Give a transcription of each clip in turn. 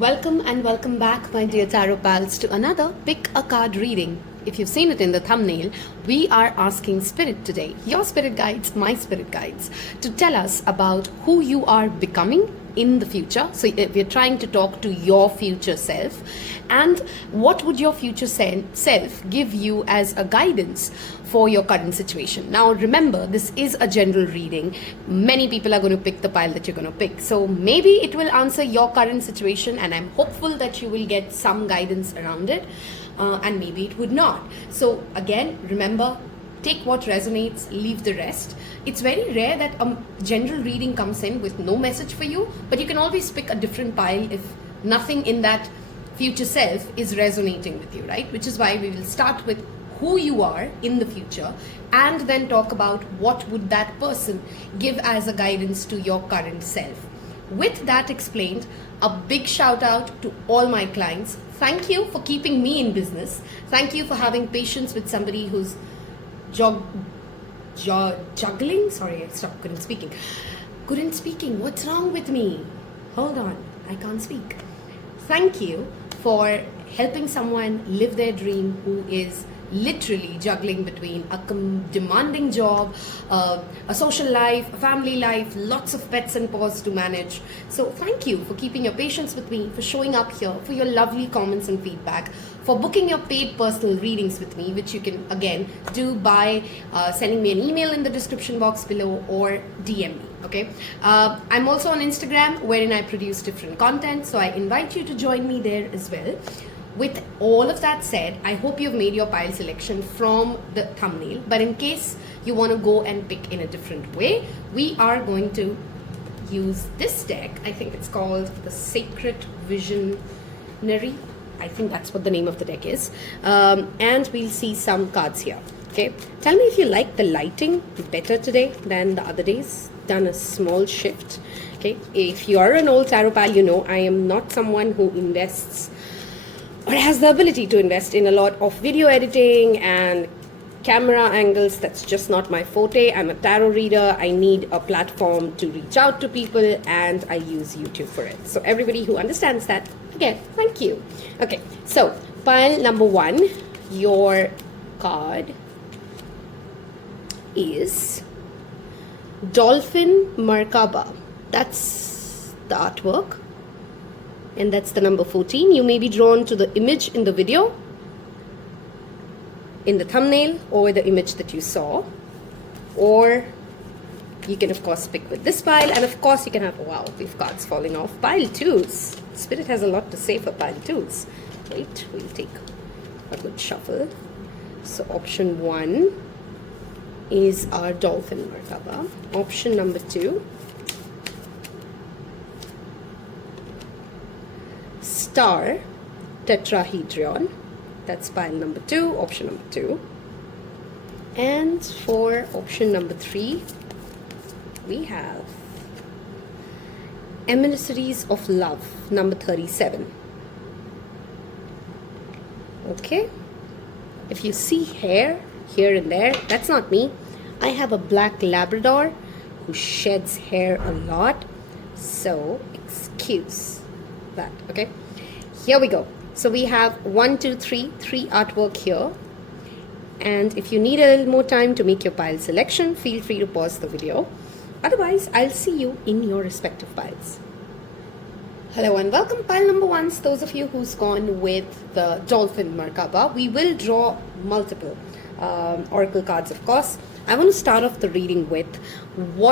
Welcome and welcome back, my dear Taropals, to another Pick a Card reading. If you've seen it in the thumbnail, we are asking Spirit today, your spirit guides, my spirit guides, to tell us about who you are becoming in the future. So we're trying to talk to your future self, and what would your future self give you as a guidance for your current situation. Now remember, this is a general reading. Many people are going to pick the pile that you're going to pick, so maybe it will answer your current situation, and I'm hopeful that you will get some guidance around it, and maybe it would not. So again, remember, take what resonates, leave the rest. It's very rare that a general reading comes in with no message for you, but you can always pick a different pile if nothing in that future self is resonating with you, right? Which is why we will start with who you are in the future, and then talk about what would that person give as a guidance to your current self. With that explained, a big shout out to all my clients. Thank you for keeping me in business. Thank you for having patience with somebody who's juggling. Sorry, I stopped. Couldn't speaking. What's wrong with me? Hold on, I can't speak. Thank you for helping someone live their dream who is literally juggling between a demanding job, a social life, a family life, lots of pets and paws to manage. So thank you for keeping your patience with me, for showing up here, for your lovely comments and feedback, for booking your paid personal readings with me, which you can again do by sending me an email in the description box below or DM me. Okay, I'm also on Instagram, wherein I produce different content, so I invite you to join me there as well. With all of that said, I hope you've made your pile selection from the thumbnail, but in case you want to go and pick in a different way, we are going to use this deck. I think it's called the Sacred Visionary. I think that's what the name of the deck is. And we'll see some cards here. Okay, tell me if you like the lighting better today than the other days. Done a small shift. Okay, if you are an old tarot pal, you know I am not someone who invests or has the ability to invest in a lot of video editing and camera angles. That's just not my forte. I'm a tarot reader. I need a platform to reach out to people, and I use YouTube for it. So everybody who understands that, again, thank you. Okay, so pile number one, your card is Dolphin Merkaba. That's the artwork, and that's the number 14. You may be drawn to the image in the video, in the thumbnail, or the image that you saw, or you can of course pick with this pile, and of course you can have, wow, we've cards falling off. Pile 2s. Spirit has a lot to say for pile 2s. Wait, we'll take a good shuffle. So option 1 is our Dolphin Merkaba. Option number 2, Star Tetrahedron. That's pile number 2, option number 2. And for option number 3, we have Emissaries of Love, number 37. Okay, if you see hair here and there, that's not me. I have a black Labrador who sheds hair a lot, so excuse that. Okay, here we go. So we have 1, 2, 3 artwork here, and if you need a little more time to make your pile selection, feel free to pause the video. Otherwise, I'll see you in your respective piles. Hello and welcome, pile number 1s. Those of you who's gone with the Dolphin Merkaba, we will draw multiple oracle cards, of course. I want to start off the reading with who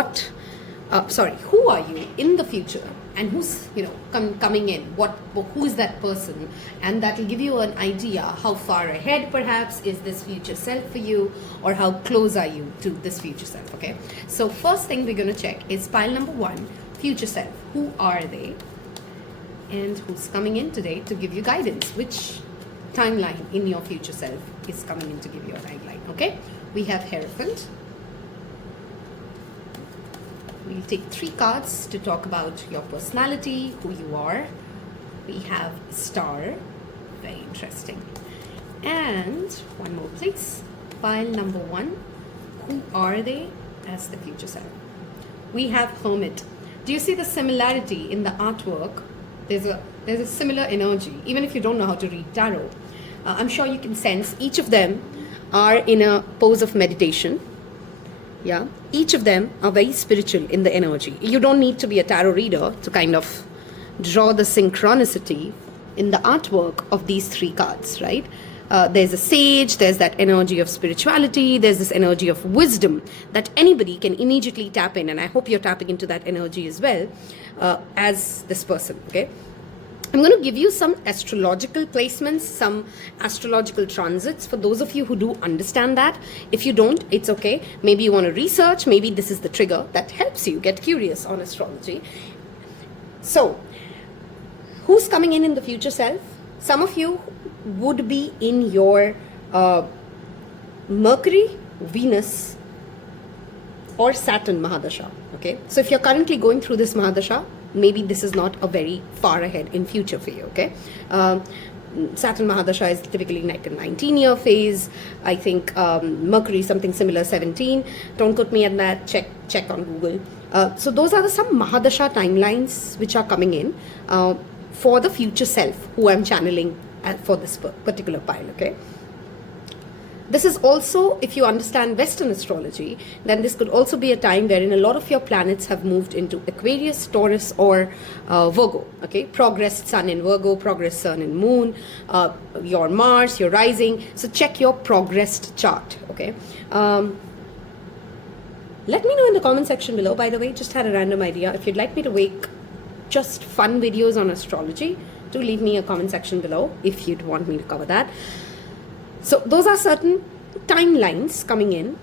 are you in the future, and who's coming in, who is that person, and that will give you an idea how far ahead perhaps is this future self for you, or how close are you to this future self. Okay, so first thing we're going to check is pile number 1, future self. Who are they, and who's coming in today to give you guidance? Which timeline in your future self is coming in to give you a guideline? Okay, we have Hierophant. We'll take 3 cards to talk about your personality, who you are. We have Star, very interesting. And one more please, pile number 1, who are they as the future self? We have Hermit. Do you see the similarity in the artwork? There's a There's a similar energy, even if you don't know how to read tarot. I'm sure you can sense each of them are in a pose of meditation. Yeah, each of them are very spiritual in the energy. You don't need to be a tarot reader to kind of draw the synchronicity in the artwork of these three cards, right? There's a sage, there's that energy of spirituality, there's this energy of wisdom that anybody can immediately tap in, and I hope you're tapping into that energy as well as this person, okay? I'm going to give you some astrological placements, some astrological transits for those of you who do understand that. If you don't, it's okay. Maybe you want to research, maybe this is the trigger that helps you get curious on astrology. So, who's coming in the future self? Some of you would be in your Mercury, Venus, or Saturn Mahadasha, okay? So if you're currently going through this Mahadasha, maybe this is not a very far ahead in future for you, okay? Saturn Mahadasha is typically like a 19-year phase. I think Mercury something similar, 17. Don't quote me on that, check on Google. So those are some Mahadasha timelines which are coming in for the future self who I'm channeling for this particular pile, okay? This is also, if you understand Western astrology, then this could also be a time wherein a lot of your planets have moved into Aquarius, Taurus, or Virgo, okay? Progressed Sun in Virgo, progressed Sun in Moon, your Mars, your rising. So check your progressed chart, okay? Let me know in the comment section below, by the way, just had a random idea. If you'd like me to make just fun videos on astrology, do leave me a comment section below if you'd want me to cover that. So those are certain timelines coming in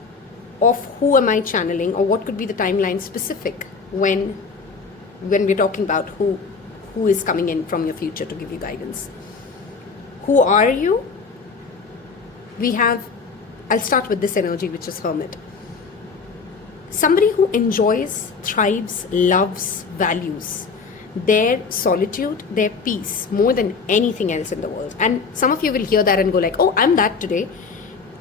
of who am I channeling, or what could be the timeline specific when we're talking about who is coming in from your future to give you guidance. Who are you? I'll start with this energy, which is Hermit. Somebody who enjoys, thrives, loves, values their solitude, their peace, more than anything else in the world. And some of you will hear that and go like, oh, I'm that today.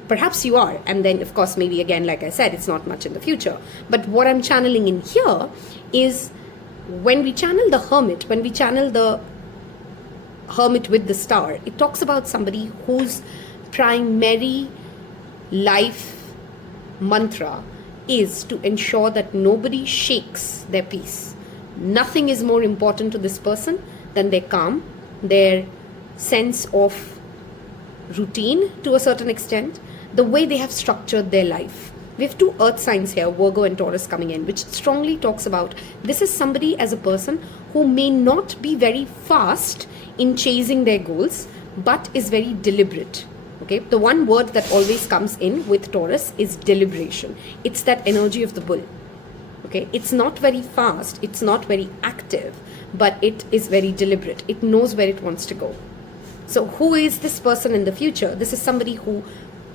Perhaps you are. And then, of course, maybe again, like I said, it's not much in the future. But what I'm channeling in here is when we channel the Hermit, when we channel the Hermit with the star, it talks about somebody whose primary life mantra is to ensure that nobody shakes their peace. Nothing is more important to this person than their calm, their sense of routine to a certain extent, the way they have structured their life. We have two earth signs here, Virgo and Taurus, coming in, which strongly talks about this is somebody as a person who may not be very fast in chasing their goals, but is very deliberate. Okay, the one word that always comes in with Taurus is deliberation. It's that energy of the bull. Okay, it's not very fast, it's not very active, but it is very deliberate. It knows where it wants to go. So who is this person in the future? This is somebody who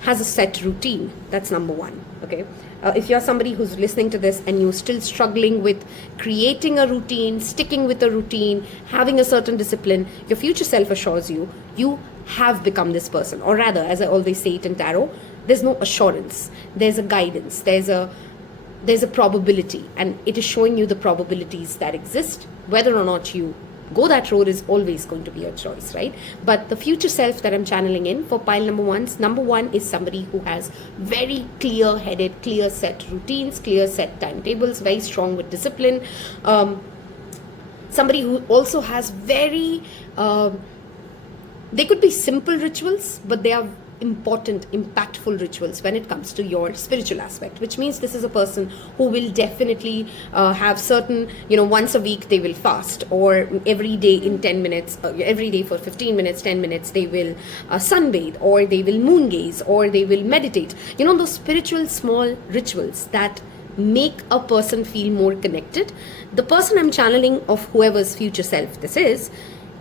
has a set routine. That's number one. Okay, if you're somebody who's listening to this and you're still struggling with creating a routine, sticking with a routine, having a certain discipline, your future self assures you, you have become this person. Or rather, as I always say it in tarot, there's no assurance. There's a guidance. There's a probability, and it is showing you the probabilities that exist. Whether or not you go that road is always going to be your choice, right? But the future self that I'm channeling in for pile number one is somebody who has very clear-headed, clear-set routines, clear-set timetables, very strong with discipline. Somebody who also has very, they could be simple rituals, but they are important, impactful rituals when it comes to your spiritual aspect, which means this is a person who will definitely have certain, once a week they will fast, or every day in 10 minutes, every day for 15 minutes, 10 minutes, they will sunbathe, or they will moon gaze, or they will meditate. Those spiritual small rituals that make a person feel more connected. The person I'm channeling of whoever's future self this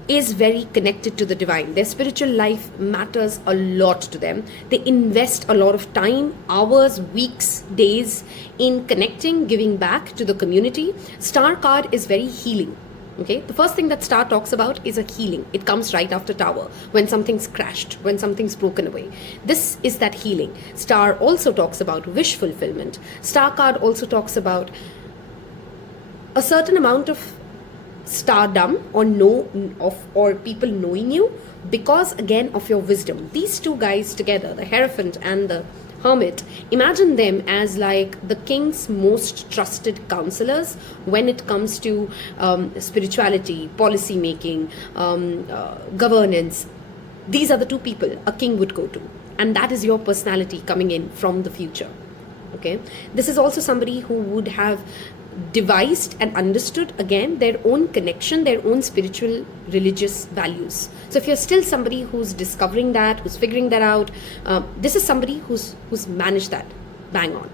is very connected to the divine. Their spiritual life matters a lot to them. They invest a lot of time, hours, weeks, days in connecting, giving back to the community. Star card is very healing. Okay, the first thing that Star talks about is a healing. It comes right after Tower, when something's crashed, when something's broken away. This is that healing. Star also talks about wish fulfillment. Star card also talks about a certain amount of stardom or people knowing you because again of your wisdom. These two guys together, the Hierophant and the Hermit, imagine them as like the king's most trusted counselors when it comes to spirituality, policy making, governance. These are the two people a king would go to, and that is your personality coming in from the future. Okay, this is also somebody who would have devised and understood again their own connection, their own spiritual religious values. So if you're still somebody who's discovering that, who's figuring that out, this is somebody who's managed that bang on.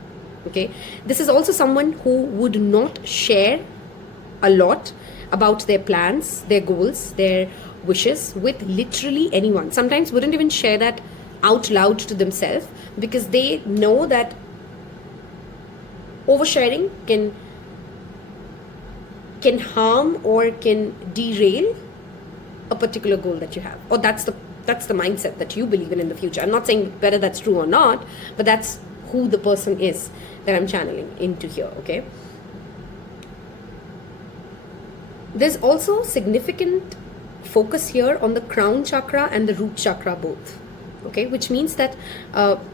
Okay, this is also someone who would not share a lot about their plans, their goals, their wishes with literally anyone. Sometimes wouldn't even share that out loud to themselves because they know that oversharing can harm or can derail a particular goal that you have, or that's the mindset that you believe in the future. I'm not saying whether that's true or not, but that's who the person is that I'm channeling into here. Okay, there's also significant focus here on the crown chakra and the root chakra both. Okay, which means that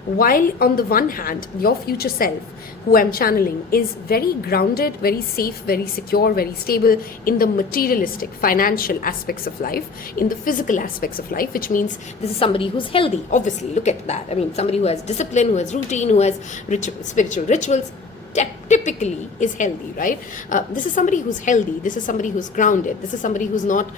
while on the one hand your future self, who I'm channeling, is very grounded, very safe, very secure, very stable in the materialistic, financial aspects of life, in the physical aspects of life, which means this is somebody who's healthy. Obviously, look at that. I mean, somebody who has discipline, who has routine, who has spiritual rituals, typically is healthy, right? This is somebody who's healthy. This is somebody who's grounded. This is somebody who's not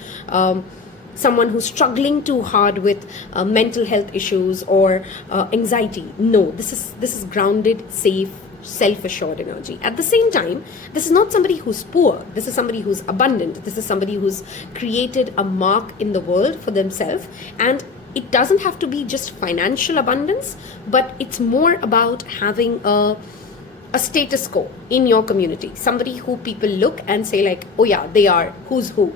someone who's struggling too hard with mental health issues or anxiety. No, this is grounded, safe, self-assured energy. At the same time, this is not somebody who's poor. This is somebody who's abundant. This is somebody who's created a mark in the world for themselves, and it doesn't have to be just financial abundance, but it's more about having a status quo in your community, somebody who people look and say like, oh yeah, they are who's who,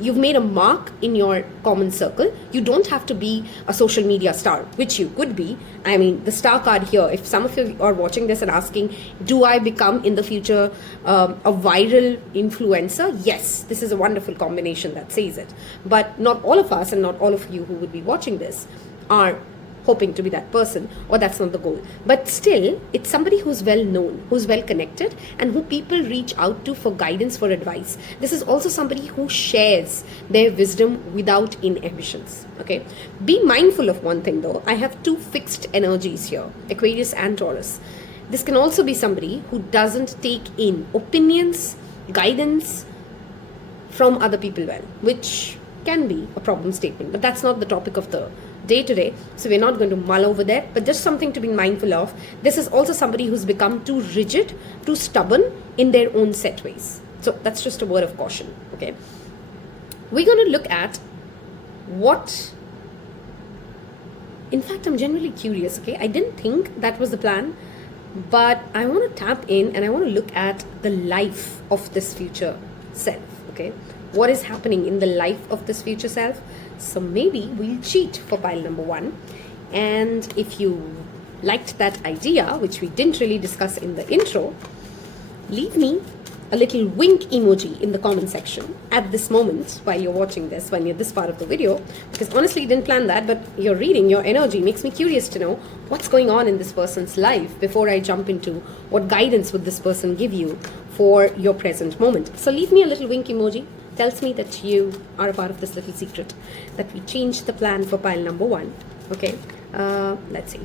you've made a mark in your common circle. You don't have to be a social media star, which you could be. I mean, the star card here, if some of you are watching this and asking, do I become in the future a viral influencer? Yes, this is a wonderful combination that says it. But not all of us and not all of you who would be watching this are hoping to be that person, or that's not the goal. But still, it's somebody who's well known, who's well connected, and who people reach out to for guidance, for advice. This is also somebody who shares their wisdom without inhibitions. Okay, be mindful of one thing though. I have two fixed energies here, Aquarius and Taurus. This can also be somebody who doesn't take in opinions, guidance from other people well, which can be a problem statement, but that's not the topic of the day today, so we're not going to mull over that, but just something to be mindful of. This is also somebody who's become too rigid, too stubborn in their own set ways. So that's just a word of caution. Okay, we're going to look at what, in fact, I'm genuinely curious. Okay, I didn't think that was the plan, but I want to tap in and I want to look at the life of this future self. Okay, what is happening in the life of this future self? So maybe we'll cheat for pile number 1. And if you liked that idea, which we didn't really discuss in the intro, leave me a little wink emoji in the comment section at this moment while you're watching this, when you're this part of the video, because honestly, I didn't plan that, but your reading, your energy makes me curious to know what's going on in this person's life before I jump into what guidance would this person give you for your present moment. So leave me a little wink emoji. Tells me that you are a part of this little secret, that we changed the plan for pile number 1. Okay, let's see.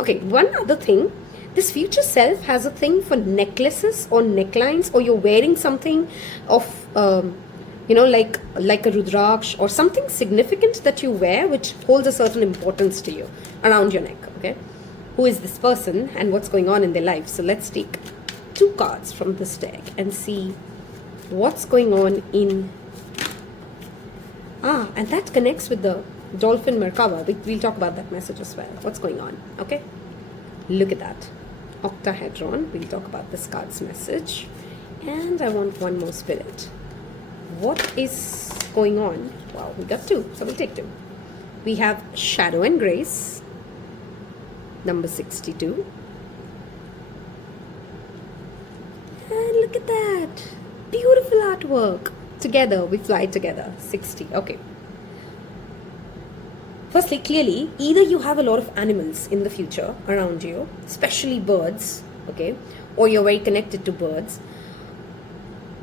Okay, one other thing, this future self has a thing for necklaces or necklines, or you're wearing something of like a rudraksh or something significant that you wear which holds a certain importance to you around your neck. Okay, who is this person and what's going on in their life? So let's take 2 cards from this deck and see what's going on in... and that connects with the Dolphin Merkaba. We'll talk about that message as well. What's going on? Okay, look at that octahedron. We'll talk about this card's message, and I want one more spirit. What is going on? Well, we got 2, so we'll take 2. We have Shadow and Grace, number 62, and look at that. Beautiful artwork. Together, we fly together. 60. Okay. Firstly, clearly, either you have a lot of animals in the future around you, especially birds, okay, or you're very connected to birds.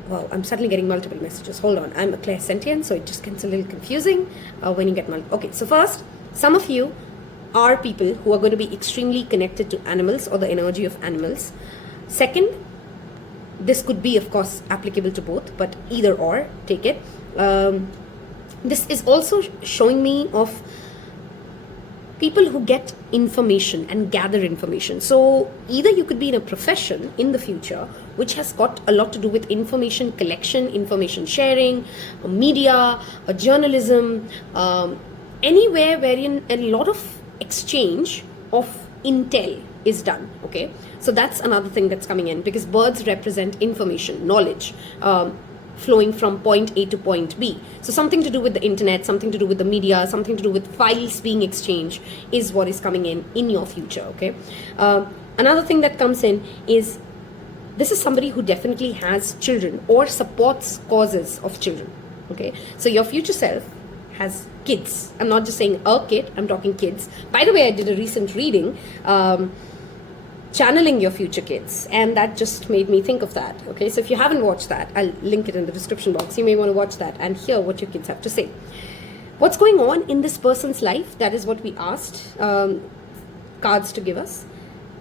Wow, I'm suddenly getting multiple messages. Hold on, I'm a clairsentient, so it just gets a little confusing when you get multiple. Okay, so first, some of you are people who are going to be extremely connected to animals or the energy of animals. Second, this could be, of course, applicable to both, but either or, take it. This is also showing me of people who get information and gather information. So either you could be in a profession in the future which has got a lot to do with information collection, information sharing, media, journalism, anywhere wherein a lot of exchange of intel is done. Okay, so that's another thing that's coming in, because birds represent information, knowledge, flowing from point A to point B. So something to do with the internet, something to do with the media, something to do with files being exchanged is what is coming in your future. Okay, another thing that comes in is this is somebody who definitely has children or supports causes of children. Okay, so your future self has kids. I'm not just saying a kid, I'm talking kids. By the way, I did a recent reading channeling your future kids, and that just made me think of that. Okay, so if you haven't watched that, I'll link it in the description box. You may want to watch that and hear what your kids have to say. What's going on in this person's life? That is what we asked cards to give us.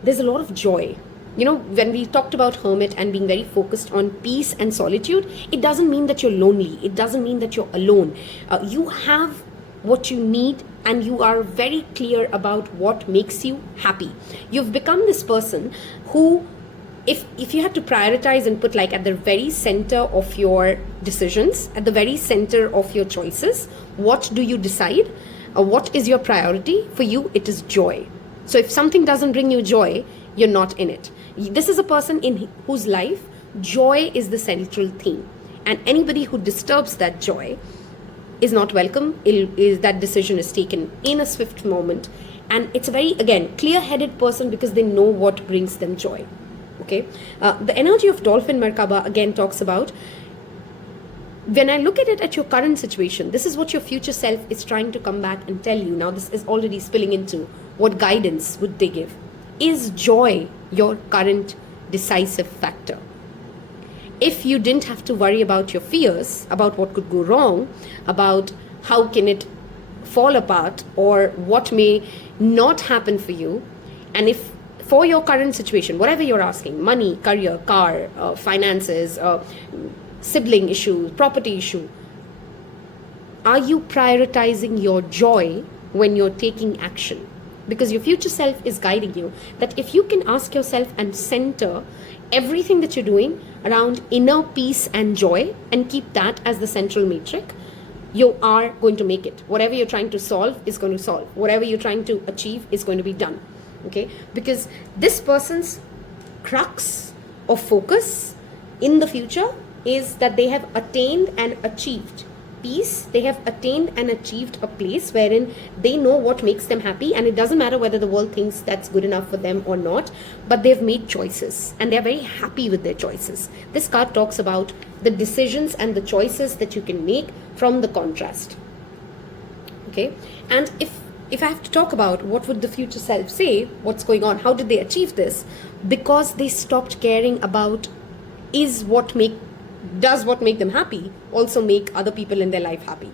There's a lot of joy. You know, when we talked about hermit and being very focused on peace and solitude, it doesn't mean that you're lonely. It doesn't mean that you're alone. You have what you need, and you are very clear about what makes you happy. You've become this person who, if you had to prioritize and put like at the very center of your decisions, at the very center of your choices, what do you decide? What is your priority? For you, it is joy. So if something doesn't bring you joy, you're not in it. This is a person in whose life joy is the central theme, and anybody who disturbs that joy is not welcome. That decision is taken in a swift moment, and it's a very, again, clear-headed person because they know what brings them joy. Okay, the energy of Dolphin Merkaba again talks about, when I look at it at your current situation, this is what your future self is trying to come back and tell you. Now this is already spilling into what guidance would they give. Is joy your current decisive factor? If you didn't have to worry about your fears, about what could go wrong, about how can it fall apart, or what may not happen for you, and if for your current situation, whatever you're asking, money, career, car, finances, sibling issue, property issue, are you prioritizing your joy when you're taking action? Because your future self is guiding you that if you can ask yourself and center everything that you're doing around inner peace and joy and keep that as the central metric, you are going to make it. Whatever you're trying to solve is going to solve. Whatever you're trying to achieve is going to be done. Okay? Because this person's crux of focus in the future is that they have attained and achieved peace. They have attained and achieved a place wherein they know what makes them happy, and it doesn't matter whether the world thinks that's good enough for them or not, but they've made choices and they're very happy with their choices. This card talks about the decisions and the choices that you can make from the contrast. Okay, and if I have to talk about what would the future self say, what's going on, how did they achieve this? Because they stopped caring about does what make them happy also make other people in their life happy.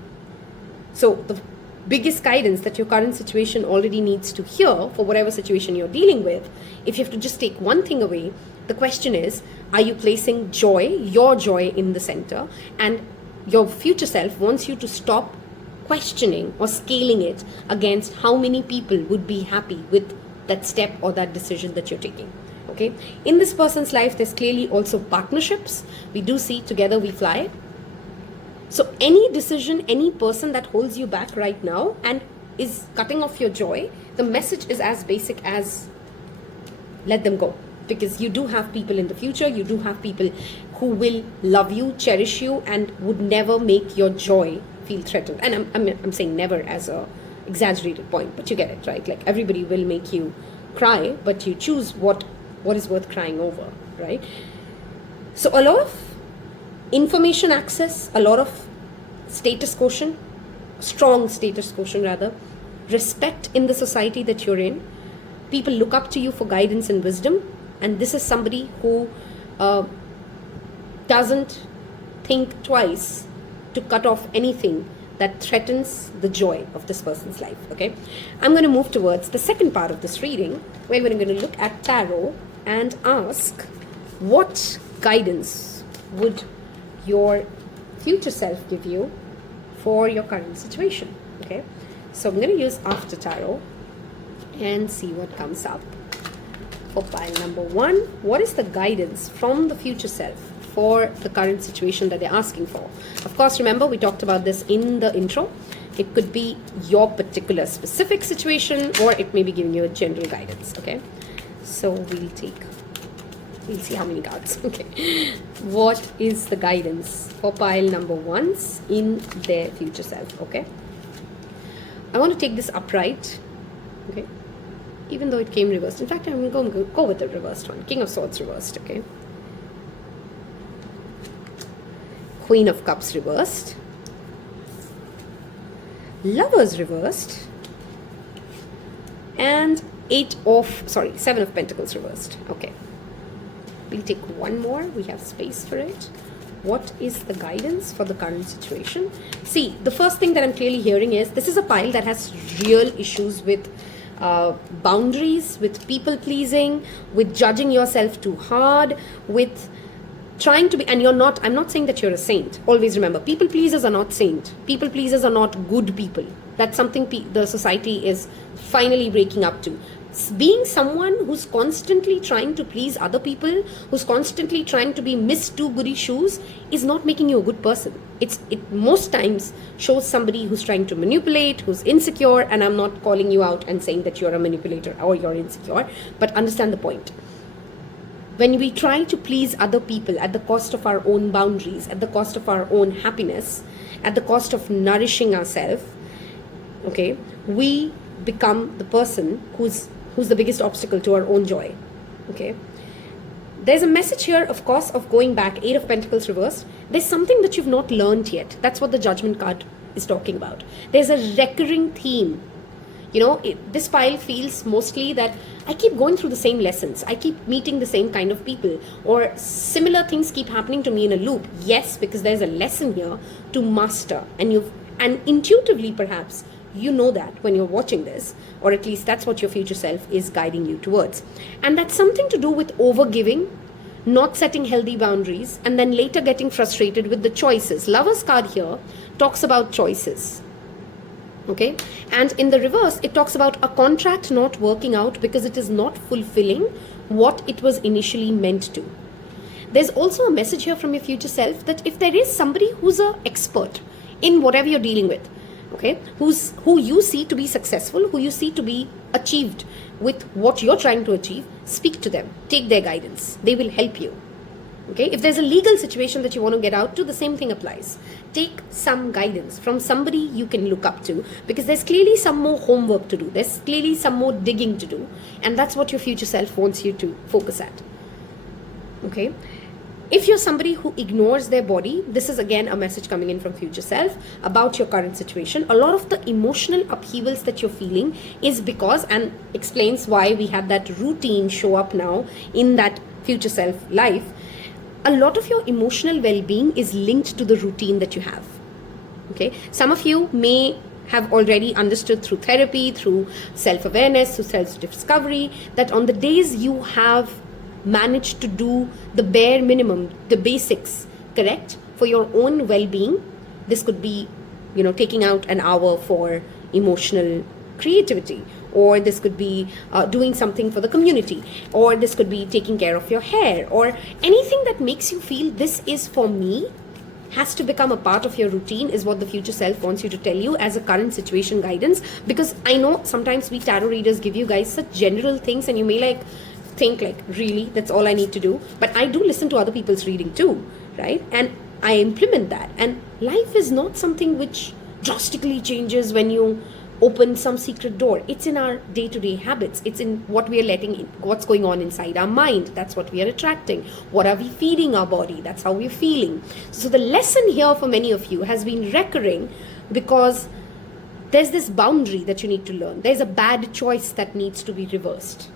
So the biggest guidance that your current situation already needs to hear for whatever situation you're dealing with, if you have to just take one thing away, the question is, are you placing joy, your joy, in the center? And your future self wants you to stop questioning or scaling it against how many people would be happy with that step or that decision that you're taking. Okay, in this person's life, there's clearly also partnerships. We do see together we fly. So any decision, any person that holds you back right now and is cutting off your joy, the message is as basic as let them go. Because you do have people in the future, you do have people who will love you, cherish you, and would never make your joy feel threatened. And I'm saying never as a exaggerated point, but you get it, right? Like everybody will make you cry, but you choose what is worth crying over, right? So a lot of information access, a lot of status quotient, strong status quotient rather, respect in the society that you're in. People look up to you for guidance and wisdom, and this is somebody who doesn't think twice to cut off anything that threatens the joy of this person's life. Okay, I'm going to move towards the second part of this reading, where we're going to look at tarot and ask, what guidance would your future self give you for your current situation? Okay, so I'm going to use After Tarot and see what comes up. For pile number 1, what is the guidance from the future self for the current situation that they're asking for? Of course, remember, we talked about this in the intro. It could be your particular specific situation, or it may be giving you a general guidance. Okay, so we'll see how many cards. Okay, what is the guidance for pile number 1's in their future self? Okay, I want to take this upright. Okay, even though it came reversed. In fact, I'm going to go with the reversed one. King of Swords reversed. Okay, Queen of Cups reversed, Lovers reversed, and Seven of Pentacles reversed. Okay, we'll take one more. We have space for it. What is the guidance for the current situation? See, the first thing that I'm clearly hearing is this is a pile that has real issues with boundaries, with people pleasing, with judging yourself too hard, with trying to be, and you're not, I'm not saying that you're a saint. Always remember, people pleasers are not saint. People pleasers are not good people. That's something the society is finally waking up to. Being someone who's constantly trying to please other people, who's constantly trying to be Miss Two Goody Shoes, is not making you a good person. It most times shows somebody who's trying to manipulate, who's insecure, and I'm not calling you out and saying that you're a manipulator or you're insecure, but understand the point. When we try to please other people at the cost of our own boundaries, at the cost of our own happiness, at the cost of nourishing ourselves, okay, we become the person who's the biggest obstacle to our own joy. Okay, there's a message here, of course, of going back. 8 of Pentacles reversed. There's something that you've not learned yet. That's what the Judgment card is talking about. There's a recurring theme. You know, this pile feels mostly that I keep going through the same lessons. I keep meeting the same kind of people, or similar things keep happening to me in a loop. Yes, because there's a lesson here to master, and intuitively perhaps you know that when you're watching this, or at least that's what your future self is guiding you towards. And that's something to do with overgiving, not setting healthy boundaries, and then later getting frustrated with the choices. Lover's card here talks about choices. Okay, and in the reverse, it talks about a contract not working out because it is not fulfilling what it was initially meant to. There's also a message here from your future self that if there is somebody who's an expert in whatever you're dealing with, okay, who you see to be successful, who you see to be achieved with what you're trying to achieve, speak to them, take their guidance. They will help you. Okay, if there's a legal situation that you want to get out to, the same thing applies. Take some guidance from somebody you can look up to, because there's clearly some more homework to do. There's clearly some more digging to do, and that's what your future self wants you to focus at. Okay, if you're somebody who ignores their body, this is again a message coming in from future self about your current situation. A lot of the emotional upheavals that you're feeling is because, and explains why we had that routine show up now in that future self life. A lot of your emotional well-being is linked to the routine that you have. Okay, some of you may have already understood through therapy, through self-awareness, through self-discovery, that on the days you have managed to do the bare minimum, the basics, correct, for your own well-being, this could be, you know, taking out an hour for emotional creativity, or this could be doing something for the community, or this could be taking care of your hair, or anything that makes you feel this is for me has to become a part of your routine, is what the future self wants you to tell you as a current situation guidance. Because I know sometimes we tarot readers give you guys such general things, and you may think really, that's all I need to do. But I do listen to other people's reading too, right? And I implement that. And life is not something which drastically changes when you open some secret door. It's in our day-to-day habits. It's in what we are letting in, what's going on inside our mind. That's what we are attracting. What are we feeding our body? That's how we're feeling. So the lesson here for many of you has been recurring because there's this boundary that you need to learn. There's a bad choice that needs to be reversed.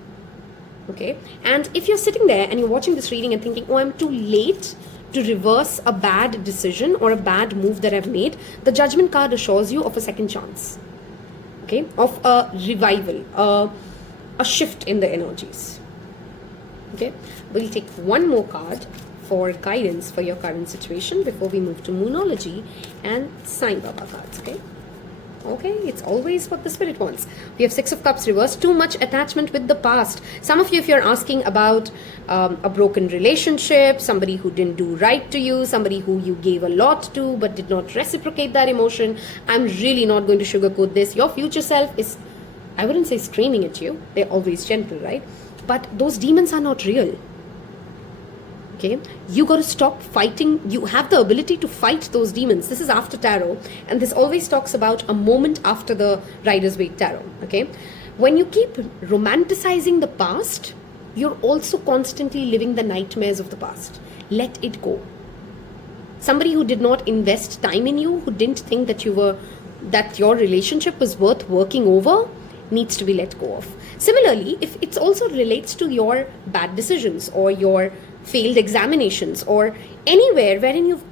Okay? And if you're sitting there and you're watching this reading and thinking, oh, I'm too late to reverse a bad decision or a bad move that I've made, the Judgment card assures you of a second chance. Okay? Of a revival, a shift in the energies. Okay? We'll take one more card for guidance for your current situation before we move to Moonology and Sai Baba cards. Okay? Okay, it's always what the spirit wants. We have Six of Cups reversed, too much attachment with the past. Some of you, if you're asking about a broken relationship, somebody who didn't do right to you, somebody who you gave a lot to but did not reciprocate that emotion, I'm really not going to sugarcoat this. Your future self is, I wouldn't say screaming at you. They're always gentle, right? But those demons are not real. Okay, you got to stop fighting. You have the ability to fight those demons. This is after tarot, and this always talks about a moment after the Rider's Waite tarot. Okay, when you keep romanticizing the past, you're also constantly living the nightmares of the past. Let it go. Somebody who did not invest time in you, who didn't think that your relationship was worth working over, needs to be let go of. Similarly, if it also relates to your bad decisions or your failed examinations or anywhere wherein you've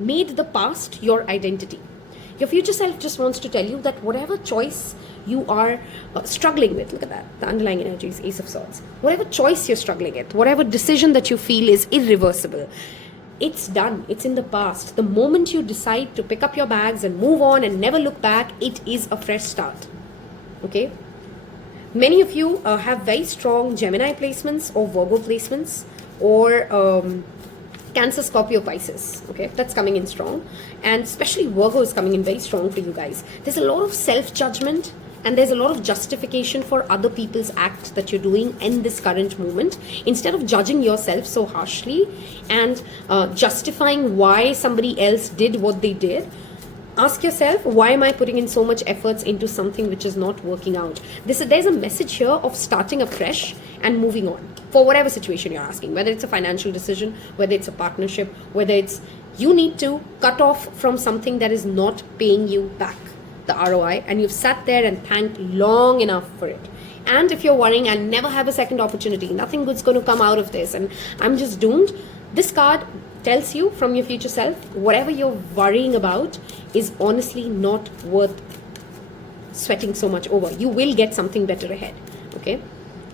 made the past your identity, your future self just wants to tell you that whatever choice you are struggling with, look at that, the underlying energy is Ace of Swords, whatever choice you're struggling with, whatever decision that you feel is irreversible, it's done, it's in the past. The moment you decide to pick up your bags and move on and never look back, it is a fresh start. Okay, many of you have very strong Gemini placements or Virgo placements or Cancer, Scorpio, Pisces. Okay, that's coming in strong, and especially Virgo is coming in very strong for you guys. There's a lot of self-judgment and there's a lot of justification for other people's acts that you're doing in this current moment. Instead of judging yourself so harshly and justifying why somebody else did what they did, ask yourself, why am I putting in so much efforts into something which is not working out? There's a message here of starting afresh and moving on for whatever situation you're asking, whether it's a financial decision, whether it's a partnership, whether it's you need to cut off from something that is not paying you back the ROI, and you've sat there and thanked long enough for it. And if you're worrying, I'll never have a second opportunity, nothing good's going to come out of this, and I'm just doomed, this card tells you from your future self, whatever you're worrying about is honestly not worth sweating so much over. You will get something better ahead. Okay,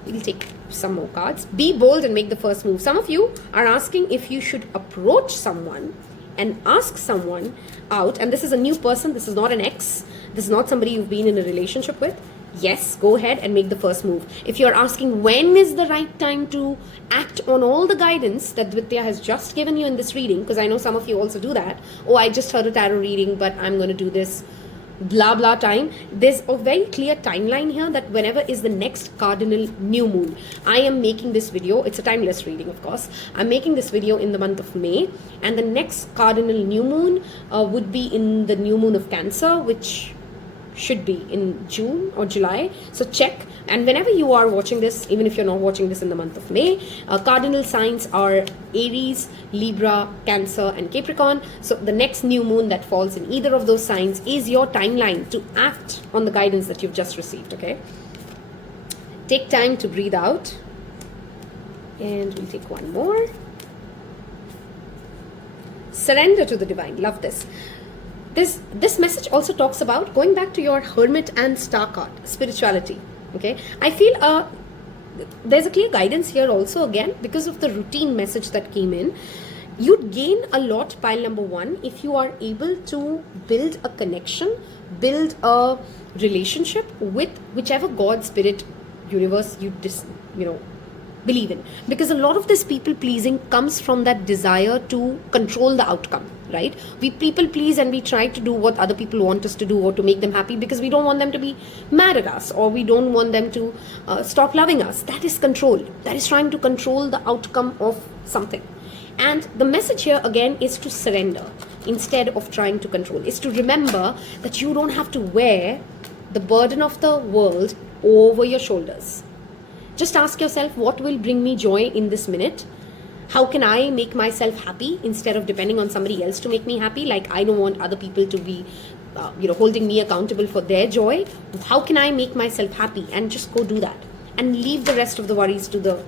we'll take some more cards. Be bold and make the first move. Some of you are asking if you should approach someone and ask someone out, and this is a new person, this is not an ex, this is not somebody you've been in a relationship with. Yes, go ahead and make the first move. If you're asking when is the right time to act on all the guidance that Dwitiya has just given you in this reading, because I know some of you also do that. Oh, I just heard a tarot reading, but I'm going to do this blah blah time. There's a very clear timeline here that whenever is the next cardinal new moon. I am making this video, it's a timeless reading of course, I'm making this video in the month of May, and the next cardinal new moon would be in the new moon of Cancer, which should be in June or July. So check, and whenever you are watching this, even if you're not watching this in the month of May, cardinal signs are Aries, Libra, Cancer and Capricorn. So the next new moon that falls in either of those signs is your timeline to act on the guidance that you've just received. Okay, take time to breathe out, and we'll take one more. Surrender to the divine. Love this. This message also talks about going back to your Hermit and Star card, spirituality. Okay, I feel there's a clear guidance here also, again because of the routine message that came in. You'd gain a lot, pile number one, if you are able to build a connection, build a relationship with whichever God, spirit, universe you believe in, because a lot of this people pleasing comes from that desire to control the outcome, right? We people please and we try to do what other people want us to do or to make them happy because we don't want them to be mad at us, or we don't want them to stop loving us. That is control. That is trying to control the outcome of something. And the message here again is to surrender instead of trying to control, is to remember that you don't have to wear the burden of the world over your shoulders. Just ask yourself, what will bring me joy in this minute? How can I make myself happy instead of depending on somebody else to make me happy? Like, I don't want other people to be holding me accountable for their joy. How can I make myself happy? And just go do that and leave the rest of the worries to the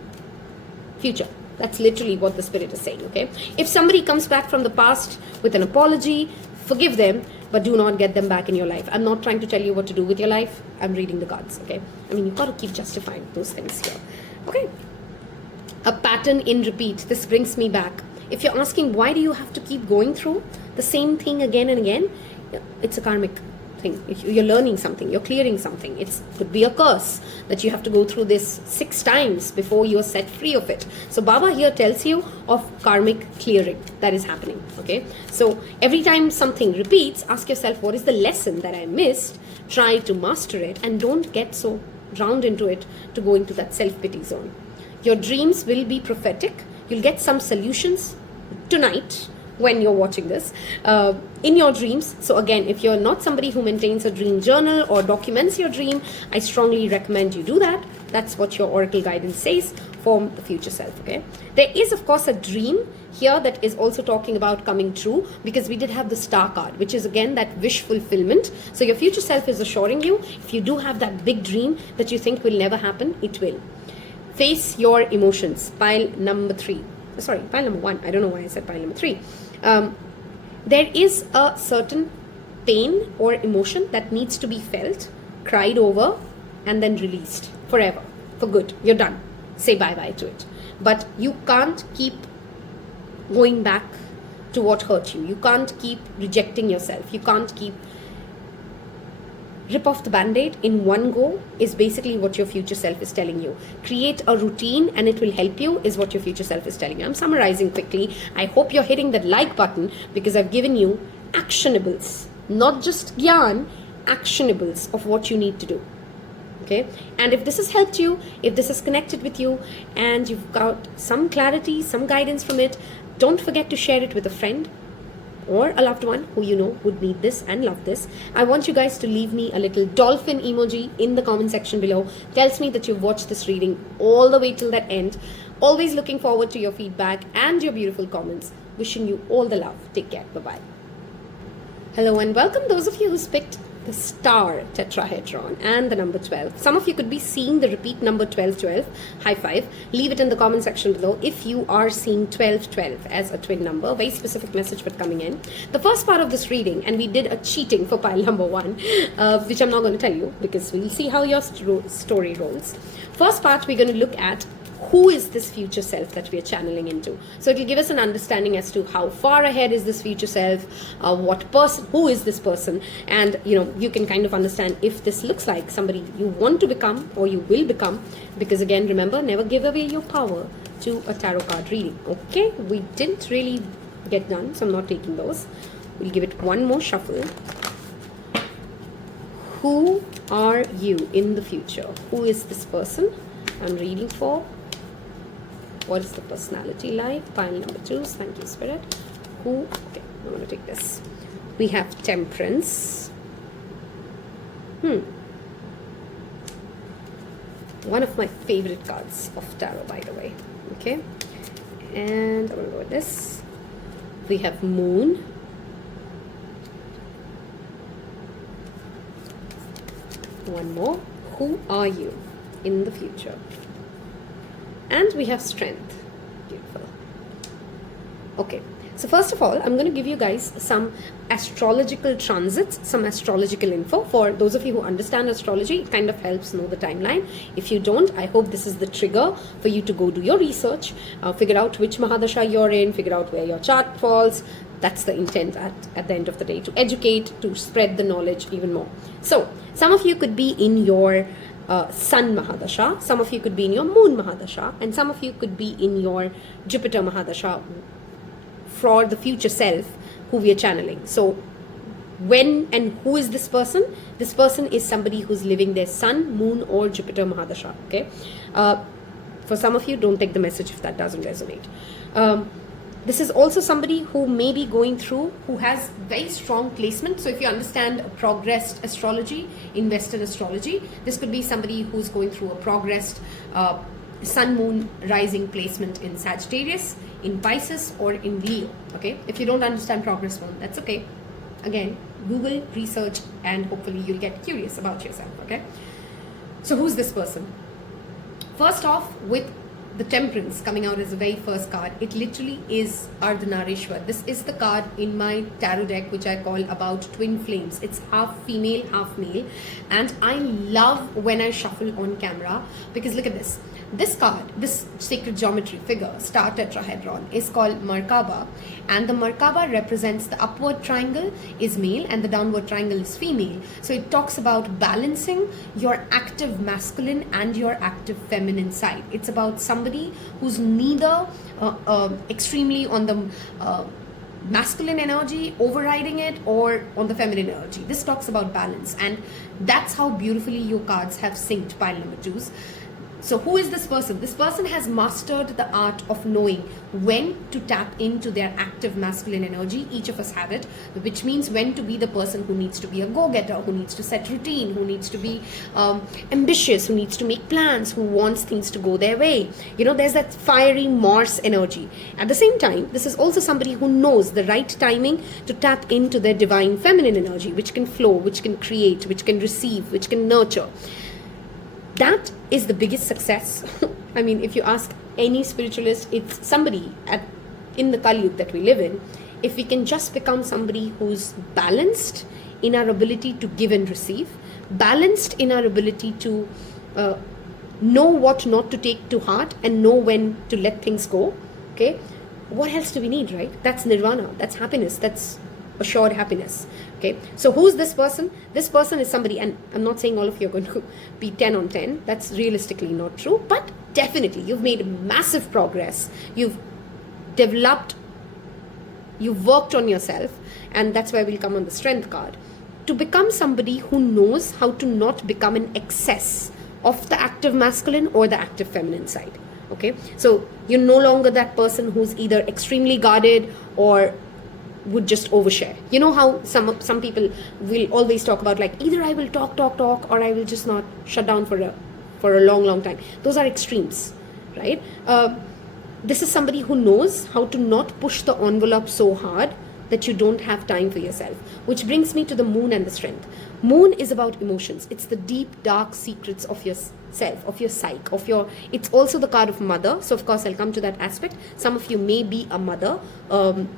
future. That's literally what the spirit is saying, okay? If somebody comes back from the past with an apology, forgive them, but do not get them back in your life. I'm not trying to tell you what to do with your life. I'm reading the cards, okay? I mean, you've got to keep justifying those things here, okay? A pattern in repeat. This brings me back. If you're asking, why do you have to keep going through the same thing again and again? It's a karmic thing. You're learning something, you're clearing something. It could be a curse that you have to go through this 6 times before you're set free of it. So Baba here tells you of karmic clearing that is happening, okay? So every time something repeats, ask yourself, what is the lesson that I missed? Try to master it and don't get so drowned into it to go into that self-pity zone. Your dreams will be prophetic. You'll get some solutions tonight when you're watching this in your dreams. So again, if you're not somebody who maintains a dream journal or documents your dream, I strongly recommend you do that. That's what your oracle guidance says for the future self, okay? There is, of course, a dream here that is also talking about coming true, because we did have the star card, which is again that wish fulfillment. So your future self is assuring you, if you do have that big dream that you think will never happen, it will. Face your emotions. Pile number 3. Sorry, pile number 1. I don't know why I said pile number 3. There is a certain pain or emotion that needs to be felt, cried over, and then released forever, for good. You're done. Say bye-bye to it. But you can't keep going back to what hurt you. You can't keep rejecting yourself. You can't keep... Rip off the band-aid in one go is basically what your future self is telling you. Create a routine and it will help you is what your future self is telling you. I'm summarizing quickly. I hope you're hitting that like button because I've given you actionables, not just gyan, actionables of what you need to do. Okay? And if this has helped you, if this has connected with you and you've got some clarity, some guidance from it, don't forget to share it with a friend or a loved one who you know would need this and love this. I want you guys to leave me a little dolphin emoji in the comment section below. Tells me that you've watched this reading all the way till that end. Always looking forward to your feedback and your beautiful comments. Wishing you all the love. Take care. Bye-bye. Hello and welcome those of you who's picked the star tetrahedron and the number 12. Some of you could be seeing the repeat number 1212. High five. Leave it in the comment section below if you are seeing 1212 as a twin number. Very specific message but coming in. The first part of this reading, and we did a cheating for pile number 1, which I'm not going to tell you because we'll see how your story rolls. First part, we're going to look at who is this future self that we are channeling into. So it will give us an understanding as to how far ahead is this future self, what person, who is this person, and you can kind of understand if this looks like somebody you want to become or you will become, because again, remember, never give away your power to a tarot card reading. Okay, we didn't really get done, so I'm not taking those. We'll give it one more shuffle. Who are you in the future? Who is this person I'm reading for? What is the personality like? Pile number 2. Thank you, Spirit. Who? Okay, I'm going to take this. We have Temperance. One of my favorite cards of tarot, by the way. Okay. And I'm going to go with this. We have Moon. One more. Who are you in the future? And we have Strength. Beautiful. Okay. So first of all, I'm going to give you guys some astrological transits, some astrological info. For those of you who understand astrology, it kind of helps know the timeline. If you don't, I hope this is the trigger for you to go do your research, figure out which Mahadasha you're in, figure out where your chart falls. That's the intent at the end of the day, to educate, to spread the knowledge even more. So some of you could be in your Sun Mahadasha, some of you could be in your Moon Mahadasha, and some of you could be in your Jupiter Mahadasha for the future self who we are channeling. So when and who is this person? This person is somebody who's living their Sun, Moon or Jupiter Mahadasha. Okay. For some of you, don't take the message if that doesn't resonate. This is also somebody who may be going through, who has very strong placement. So if you understand progressed astrology, invested astrology, this could be somebody who's going through a progressed sun, moon, rising placement in Sagittarius, in Pisces, or in Leo. Okay, if you don't understand progress moon, that's okay. Again, Google, research, and hopefully you'll get curious about yourself. Okay, so who's this person? First off, with the Temperance coming out as the very first card, it literally is Ardhanarishwar. This is the card in my tarot deck which I call about twin flames. It's half female, half male, and I love when I shuffle on camera, because look at this. This card, this sacred geometry figure, star tetrahedron, is called Merkaba, and the Merkaba represents the upward triangle is male and the downward triangle is female. So it talks about balancing your active masculine and your active feminine side. It's about somebody who's neither extremely on the masculine energy overriding it or on the feminine energy. This talks about balance, and that's how beautifully your cards have synced, pile number 2s. So who is this person? This person has mastered the art of knowing when to tap into their active masculine energy. Each of us have it, which means when to be the person who needs to be a go-getter, who needs to set routine, who needs to be ambitious, who needs to make plans, who wants things to go their way. You know, there's that fiery Mars energy. At the same time, this is also somebody who knows the right timing to tap into their divine feminine energy, which can flow, which can create, which can receive, which can nurture. That is the biggest success. I mean, if you ask any spiritualist, it's somebody in the Kali Yuga that we live in. If we can just become somebody who's balanced in our ability to give and receive, balanced in our ability to know what not to take to heart and know when to let things go, okay? What else do we need, right? That's nirvana, that's happiness, that's assured happiness. Okay, so who's this person? This person is somebody, and I'm not saying all of you are going to be 10 on 10. That's realistically not true, but definitely you've made massive progress. You've developed, you've worked on yourself, and that's why we'll come on the strength card. To become somebody who knows how to not become an excess of the active masculine or the active feminine side. Okay, so you're no longer that person who's either extremely guarded or would just overshare. You know how some people will always talk about, like, either I will talk or I will just not shut down for a long time. Those are extremes, right? This is somebody who knows how to not push the envelope so hard that you don't have time for yourself, which brings me to the moon and the strength. Moon is about emotions. It's the deep, dark secrets of yourself, of your psyche, it's also the card of mother. So of course I'll come to that aspect. Some of you may be a mother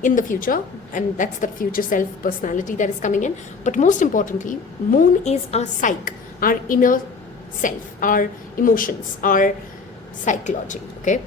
in the future, and that's the future self personality that is coming in. But most importantly, moon is our psyche, our inner self, our emotions, our psychology. Okay,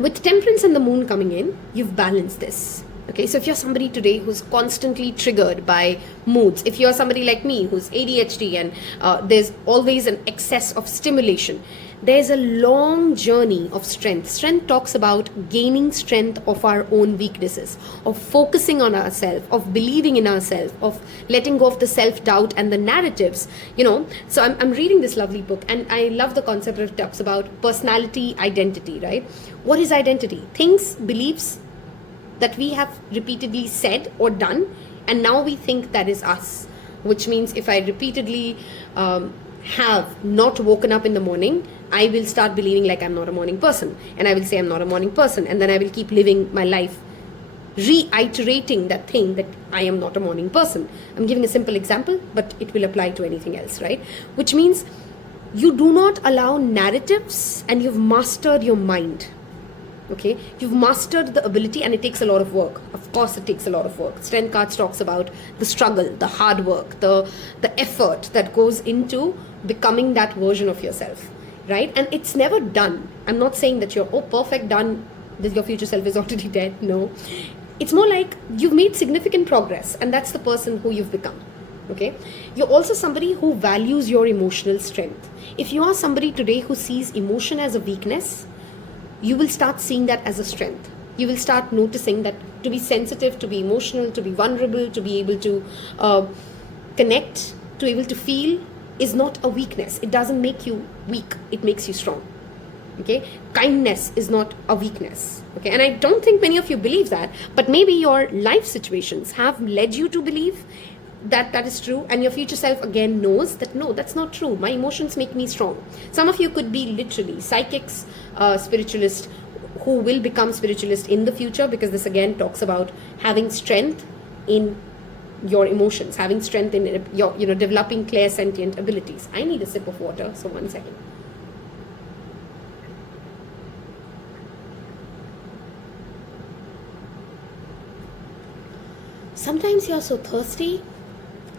with temperance and the moon coming in, you've balanced this. Okay, so if you're somebody today who's constantly triggered by moods, if you're somebody like me who's ADHD and there's always an excess of stimulation, there's a long journey of strength. Strength talks about gaining strength of our own weaknesses, of focusing on ourselves, of believing in ourselves, of letting go of the self-doubt and the narratives, you know. So I'm reading this lovely book, and I love the concept that it talks about personality, identity, right? What is identity? Things, beliefs, that we have repeatedly said or done, and now we think that is us. Which means if I repeatedly have not woken up in the morning, I will start believing like I'm not a morning person, and I will say I'm not a morning person, and then I will keep living my life reiterating that thing that I am not a morning person. I'm giving a simple example, but it will apply to anything else, right? Which means you do not allow narratives, and you've mastered your mind. Okay, you've mastered the ability, and it takes a lot of work. Of course it takes a lot of work. Strength cards talks about the struggle, the hard work, the effort that goes into becoming that version of yourself, right? And it's never done. I'm not saying that you're perfect, done, that your future self is already dead. No, it's more like you've made significant progress, and that's the person who you've become. Okay, you're also somebody who values your emotional strength. If you are somebody today who sees emotion as a weakness, you will start seeing that as a strength. You will start noticing that to be sensitive, to be emotional, to be vulnerable, to be able to connect, to be able to feel is not a weakness. It doesn't make you weak. It makes you strong. Okay, kindness is not a weakness. Okay, and I don't think many of you believe that, but maybe your life situations have led you to believe that that is true, and your future self again knows that no, that's not true. My emotions make me strong. Some of you could be literally psychics, spiritualists who will become spiritualists in the future, because this again talks about having strength in your emotions, having strength in your, developing clairsentient abilities. I need a sip of water, so 1 second. Sometimes you're so thirsty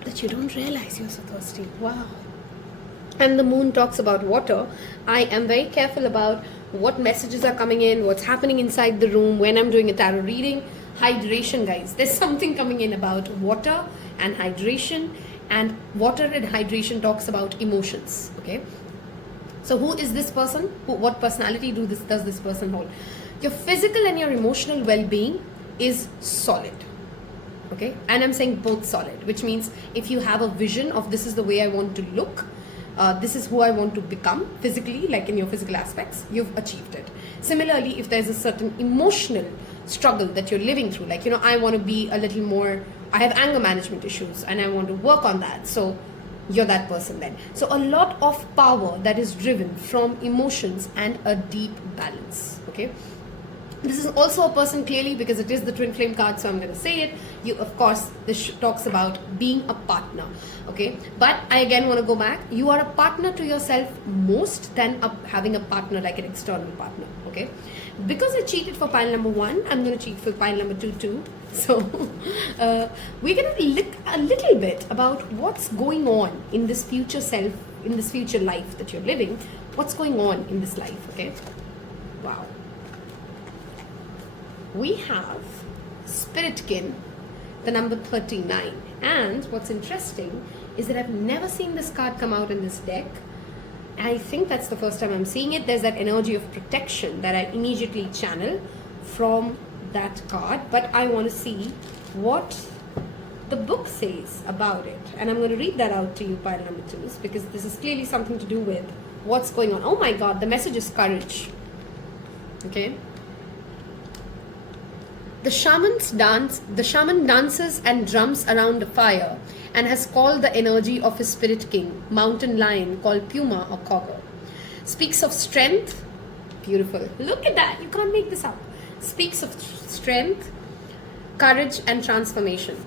that you don't realize you're so thirsty. Wow. And the moon talks about water. I am very careful about what messages are coming in, what's happening inside the room when I'm doing a tarot reading. Hydration, guys. There's something coming in about water and hydration, and water and hydration talks about emotions. Okay. So who is this person? What personality does this person hold? Your physical and your emotional well-being is solid. Okay, and I'm saying both solid, which means if you have a vision of this is the way I want to look, this is who I want to become physically, like in your physical aspects, you've achieved it. Similarly, if there's a certain emotional struggle that you're living through, like, I want to be a little more, I have anger management issues and I want to work on that. So you're that person then. So a lot of power that is driven from emotions and a deep balance. Okay. This is also a person clearly, because it is the twin flame card, so I'm going to say it. You, of course, this talks about being a partner. Okay, but I again want to go back. You are a partner to yourself most than having a partner like an external partner. Okay, because I cheated for pile number 1, I'm going to cheat for pile number 2 too. So we're going to look a little bit about what's going on in this future self, in this future life that you're living. What's going on in this life? Okay, wow. We have Spiritkin, the number 39. And what's interesting is that I've never seen this card come out in this deck. I think that's the first time I'm seeing it. There's that energy of protection that I immediately channel from that card. But I want to see what the book says about it. And I'm going to read that out to you, pile number 2s, because this is clearly something to do with what's going on. Oh my God, the message is courage. Okay. The shaman dances and drums around a fire and has called the energy of his spirit king, mountain lion called Puma or Cougar. Speaks of strength, beautiful, look at that, you can't make this up. Speaks of strength, courage and transformation.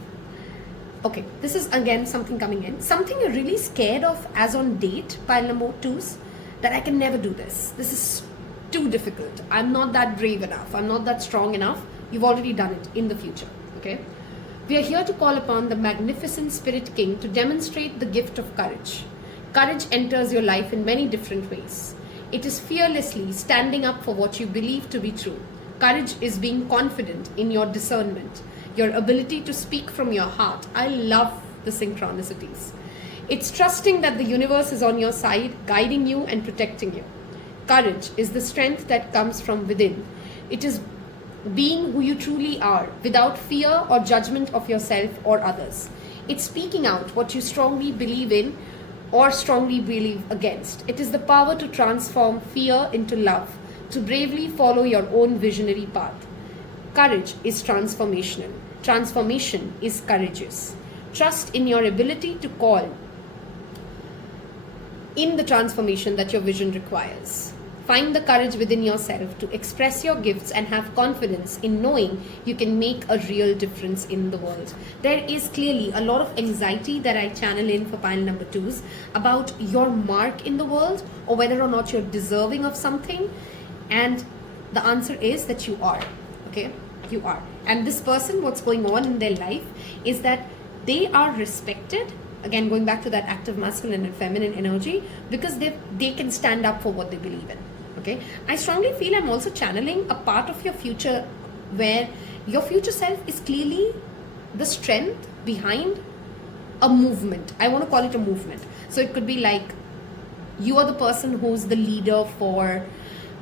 Okay, this is again something coming in. Something you're really scared of as on date, pile number 2s, that I can never do this. This is too difficult. I'm not that brave enough. I'm not that strong enough. You've already done it in the future. Okay. We are here to call upon the magnificent Spirit King to demonstrate the gift of courage. Courage enters your life in many different ways. It is fearlessly standing up for what you believe to be true. Courage is being confident in your discernment, your ability to speak from your heart. I love the synchronicities. It's trusting that the universe is on your side, guiding you and protecting you. Courage is the strength that comes from within. It is being who you truly are without fear or judgment of yourself or others. It's speaking out what you strongly believe in or strongly believe against. It is the power to transform fear into love, to bravely follow your own visionary path. Courage is transformational. Transformation is courageous. Trust in your ability to call in the transformation that your vision requires. Find the courage within yourself to express your gifts and have confidence in knowing you can make a real difference in the world. There is clearly a lot of anxiety that I channel in for pile number 2s about your mark in the world or whether or not you're deserving of something. And the answer is that you are. Okay, you are. And this person, what's going on in their life is that they are respected. Again, going back to that active masculine and feminine energy, because they can stand up for what they believe in. Okay, I strongly feel I'm also channeling a part of your future where your future self is clearly the strength behind a movement. I want to call it a movement. So it could be like you are the person who's the leader for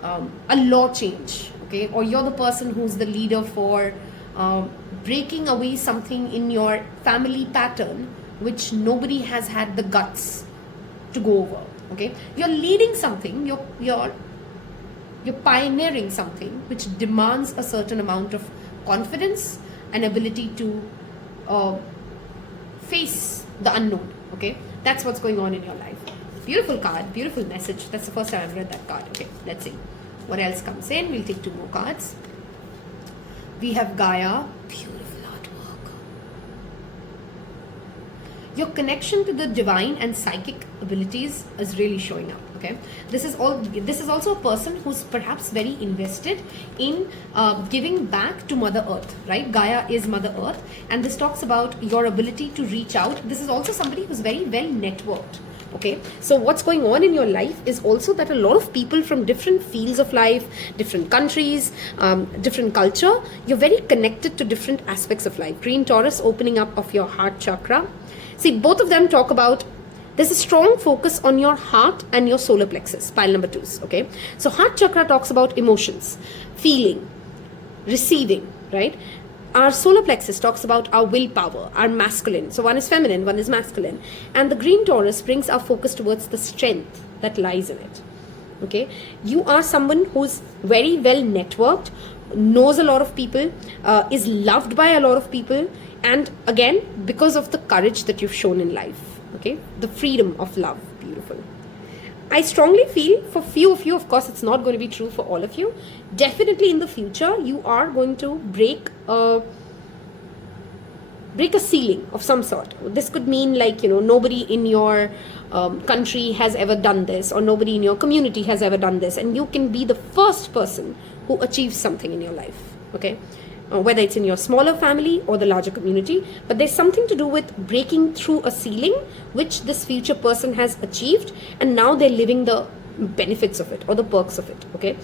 a law change, okay, or you're the person who's the leader for breaking away something in your family pattern which nobody has had the guts to go over. Okay, you're leading something, you're You're pioneering something which demands a certain amount of confidence and ability to face the unknown. Okay, that's what's going on in your life. Beautiful card, beautiful message. That's the first time I've read that card. Okay, let's see what else comes in. We'll take 2 more cards. We have Gaia. Beautiful artwork. Your connection to the divine and psychic abilities is really showing up. Okay, this is also a person who's perhaps very invested in giving back to Mother Earth, right? Gaia is Mother Earth, and this talks about your ability to reach out. This is also somebody who's very well networked. Okay, so what's going on in your life is also that a lot of people from different fields of life, different countries, different culture, you're very connected to different aspects of life. Green Taurus, opening up of your heart chakra. See, both of them talk about, there's a strong focus on your heart and your solar plexus, pile number 2s, okay? So heart chakra talks about emotions, feeling, receiving, right? Our solar plexus talks about our willpower, our masculine. So one is feminine, one is masculine. And the green Taurus brings our focus towards the strength that lies in it, okay? You are someone who's very well networked, knows a lot of people, is loved by a lot of people, and again, because of the courage that you've shown in life. Okay, the freedom of love. Beautiful. I strongly feel for few of you, of course it's not going to be true for all of you, definitely in the future you are going to break a ceiling of some sort. This could mean like, nobody in your country has ever done this, or nobody in your community has ever done this, and you can be the first person who achieves something in your life. Okay, whether it's in your smaller family or the larger community, but there's something to do with breaking through a ceiling which this future person has achieved, and now they're living the benefits of it or the perks of it. Okay,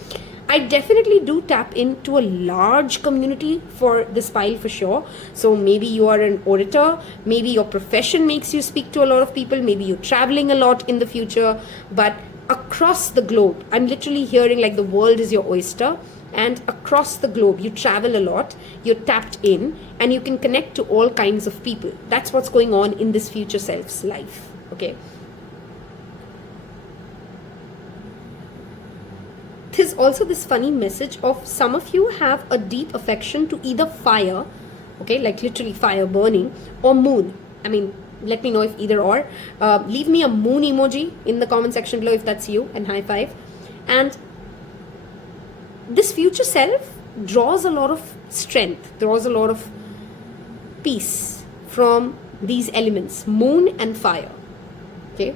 I definitely do tap into a large community for this pile for sure. So maybe you are an orator, maybe your profession makes you speak to a lot of people, maybe you're traveling a lot in the future, but across the globe, I'm literally hearing like the world is your oyster. And across the globe, you travel a lot, you're tapped in, and you can connect to all kinds of people. That's what's going on in this future self's life. Okay. There's also this funny message of some of you have a deep affection to either fire, okay, like literally fire burning, or moon. I mean, let me know if either or. Leave me a moon emoji in the comment section below if that's you, and high five. And this future self draws a lot of strength, draws a lot of peace from these elements, moon and fire. Okay,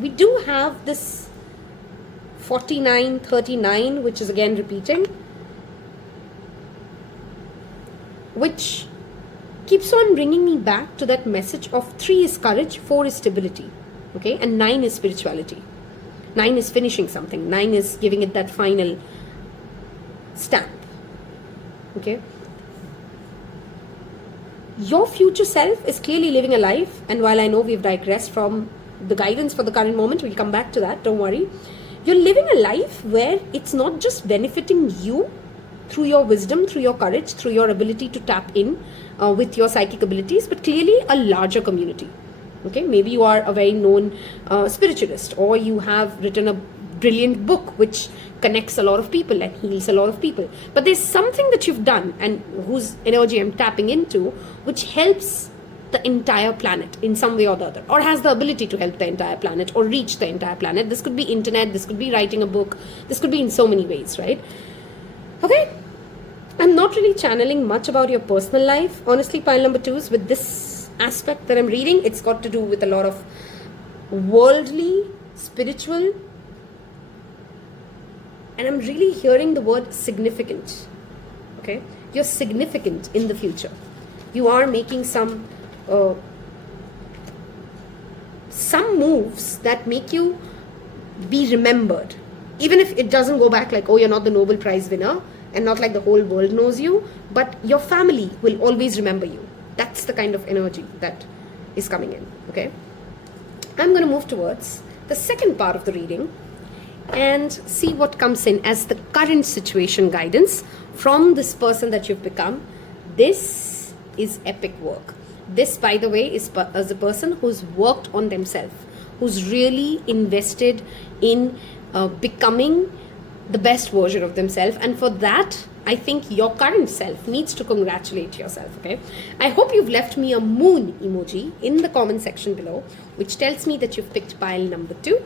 we do have this 4939, which is again repeating, which keeps on bringing me back to that message of 3 is courage, 4 is stability, okay, and 9 is spirituality. 9 is finishing something. 9 is giving it that final stamp. Okay. Your future self is clearly living a life, and while I know we've digressed from the guidance for the current moment, we'll come back to that, don't worry. You're living a life where it's not just benefiting you through your wisdom, through your courage, through your ability to tap in with your psychic abilities, but clearly a larger community. Okay, maybe you are a very known spiritualist, or you have written a brilliant book which connects a lot of people and heals a lot of people. But there's something that you've done and whose energy I'm tapping into, which helps the entire planet in some way or the other, or has the ability to help the entire planet or reach the entire planet. This could be internet, this could be writing a book, this could be in so many ways, right? Okay, I'm not really channeling much about your personal life. Honestly, pile number 2s with this aspect that I'm reading, it's got to do with a lot of worldly, spiritual, and I'm really hearing the word significant. Okay, you're significant in the future. You are making some moves that make you be remembered, even if it doesn't go back like, oh, you're not the Nobel Prize winner, and not like the whole world knows you, but your family will always remember you. That's the kind of energy that is coming in, okay? I'm going to move towards the second part of the reading and see what comes in as the current situation guidance from this person that you've become. This is epic work. This, by the way, is a person who's worked on themselves, who's really invested in becoming the best version of themselves. And for that, I think your current self needs to congratulate yourself, okay? I hope you've left me a moon emoji in the comment section below, which tells me that you've picked pile number 2.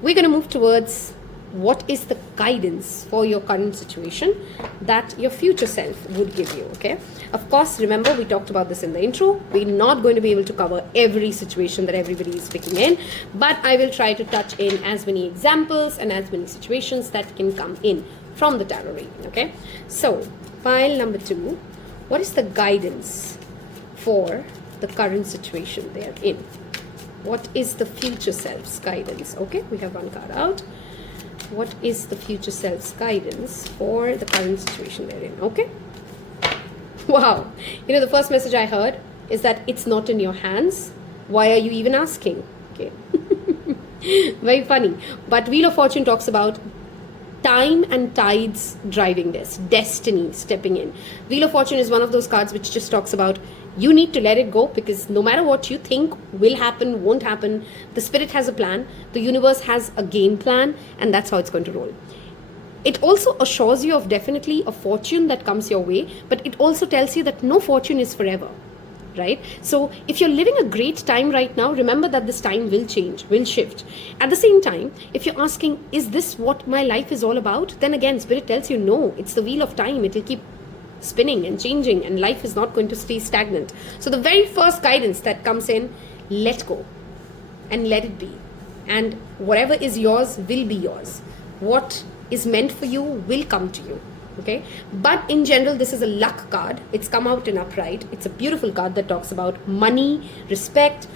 We're going to move towards what is the guidance for your current situation that your future self would give you, okay? Of course, remember, we talked about this in the intro. We're not going to be able to cover every situation that everybody is picking in, but I will try to touch in as many examples and as many situations that can come in from the tarot reading, okay? So, pile number 2, what is the guidance for the current situation they are in? What is the future self's guidance? Okay, we have one card out. What is the future self's guidance for the current situation they're in? Okay. Wow. You know, the first message I heard is that it's not in your hands. Why are you even asking? Okay. Very funny. But Wheel of Fortune talks about time and tides driving this, destiny stepping in. Wheel of Fortune is one of those cards which just talks about you need to let it go, because no matter what you think will happen, won't happen, the spirit has a plan, the universe has a game plan, and that's how it's going to roll. It also assures you of definitely a fortune that comes your way, but it also tells you that no fortune is forever, right? So if you're living a great time right now, remember that this time will change, will shift. At the same time, if you're asking, is this what my life is all about? Then again, spirit tells you, no, it's the wheel of time. It will keep spinning and changing, and life is not going to stay stagnant. So the very first guidance that comes in, let go and let it be. And whatever is yours will be yours. What is meant for you will come to you. Okay, but in general, this is a luck card. It's come out in upright. It's a beautiful card that talks about money, respect,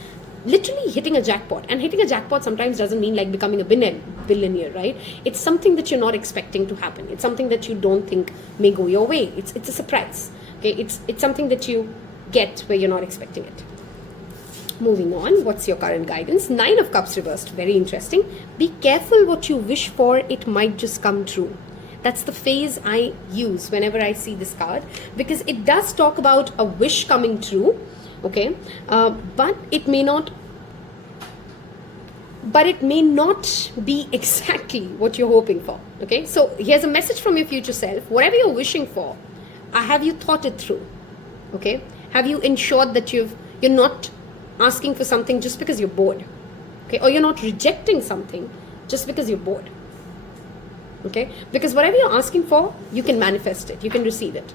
literally hitting a jackpot. And hitting a jackpot sometimes doesn't mean like becoming a billionaire, right? It's something that you're not expecting to happen. It's something that you don't think may go your way. It's a surprise. Okay, it's something that you get where you're not expecting it. Moving on, what's your current guidance? 9 of Cups reversed, very interesting. Be careful what you wish for, it might just come true. That's the phrase I use whenever I see this card, because it does talk about a wish coming true, okay? But it may not be exactly what you're hoping for, okay? So here's a message from your future self. Whatever you're wishing for, have you thought it through, okay? Have you ensured that you're not asking for something just because you're bored, okay? Or you're not rejecting something just because you're bored, okay? Because whatever you're asking for, you can manifest it, you can receive it.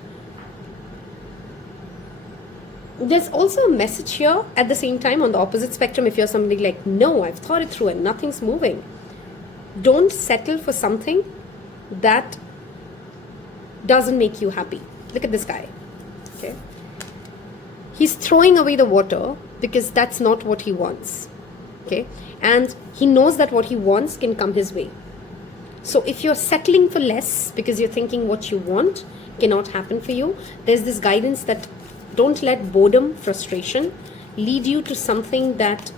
There's also a message here at the same time on the opposite spectrum. If you're somebody like, no, I've thought it through and nothing's moving, don't settle for something that doesn't make you happy. Look at this guy, okay? He's throwing away the water because that's not what he wants, okay? And he knows that what he wants can come his way. So if you're settling for less because you're thinking what you want cannot happen for you, there's this guidance that don't let boredom, frustration lead you to something that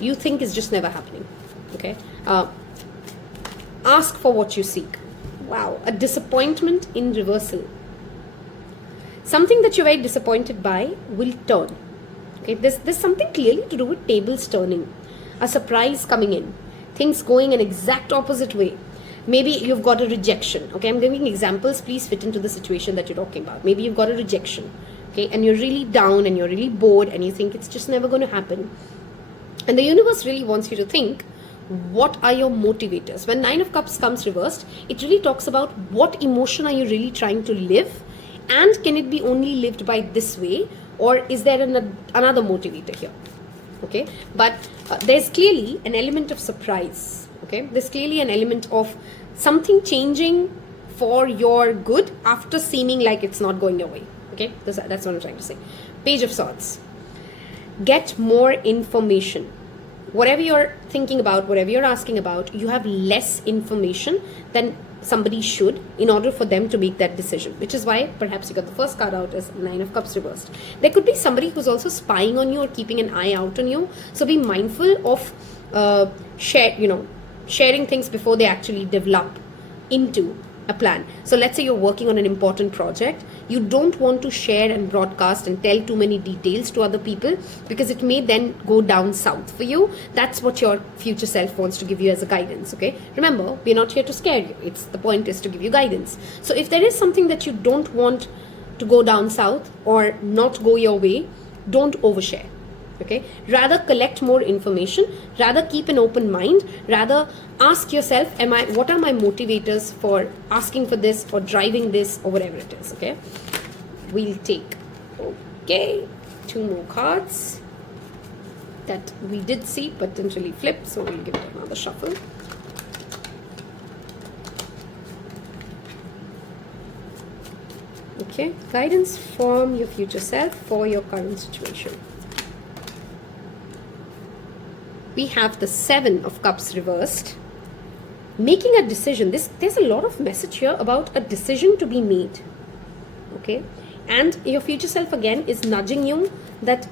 you think is just never happening, okay? Ask for what you seek. Wow, a disappointment in reversal. Something that you're very disappointed by will turn. Okay, there's something clearly to do with tables turning, a surprise coming in, things going an exact opposite way. Maybe you've got a rejection. Okay, I'm giving examples. Please fit into the situation that you're talking about. Maybe you've got a rejection. Okay, and you're really down and you're really bored and you think it's just never going to happen. And the universe really wants you to think, what are your motivators? When 9 of Cups comes reversed, it really talks about what emotion are you really trying to live, and can it be only lived by this way, or is there another motivator here? Okay, but there's clearly an element of surprise. Okay, there's clearly an element of something changing for your good after seeming like it's not going your way. Okay, that's what I'm trying to say. Page of Swords. Get more information. Whatever you're thinking about, whatever you're asking about, you have less information than somebody should in order for them to make that decision, which is why perhaps you got the first card out as 9 of Cups reversed. There could be somebody who's also spying on you or keeping an eye out on you, so be mindful of sharing things before they actually develop into a plan. So let's say you're working on an important project. You don't want to share and broadcast and tell too many details to other people because it may then go down south for you. That's what your future self wants to give you as a guidance, okay? Remember, we're not here to scare you. The point is to give you guidance. So if there is something that you don't want to go down south or not go your way, don't overshare. Okay, rather collect more information, rather keep an open mind, rather ask yourself, what are my motivators for asking for this or driving this or whatever it is. Okay, we'll take 2 more cards that we did see but didn't really flip, so we'll give it another shuffle. Okay, guidance from your future self for your current situation. We have the 7 of Cups reversed. Making a decision. There's a lot of message here about a decision to be made. Okay? And your future self again is nudging you that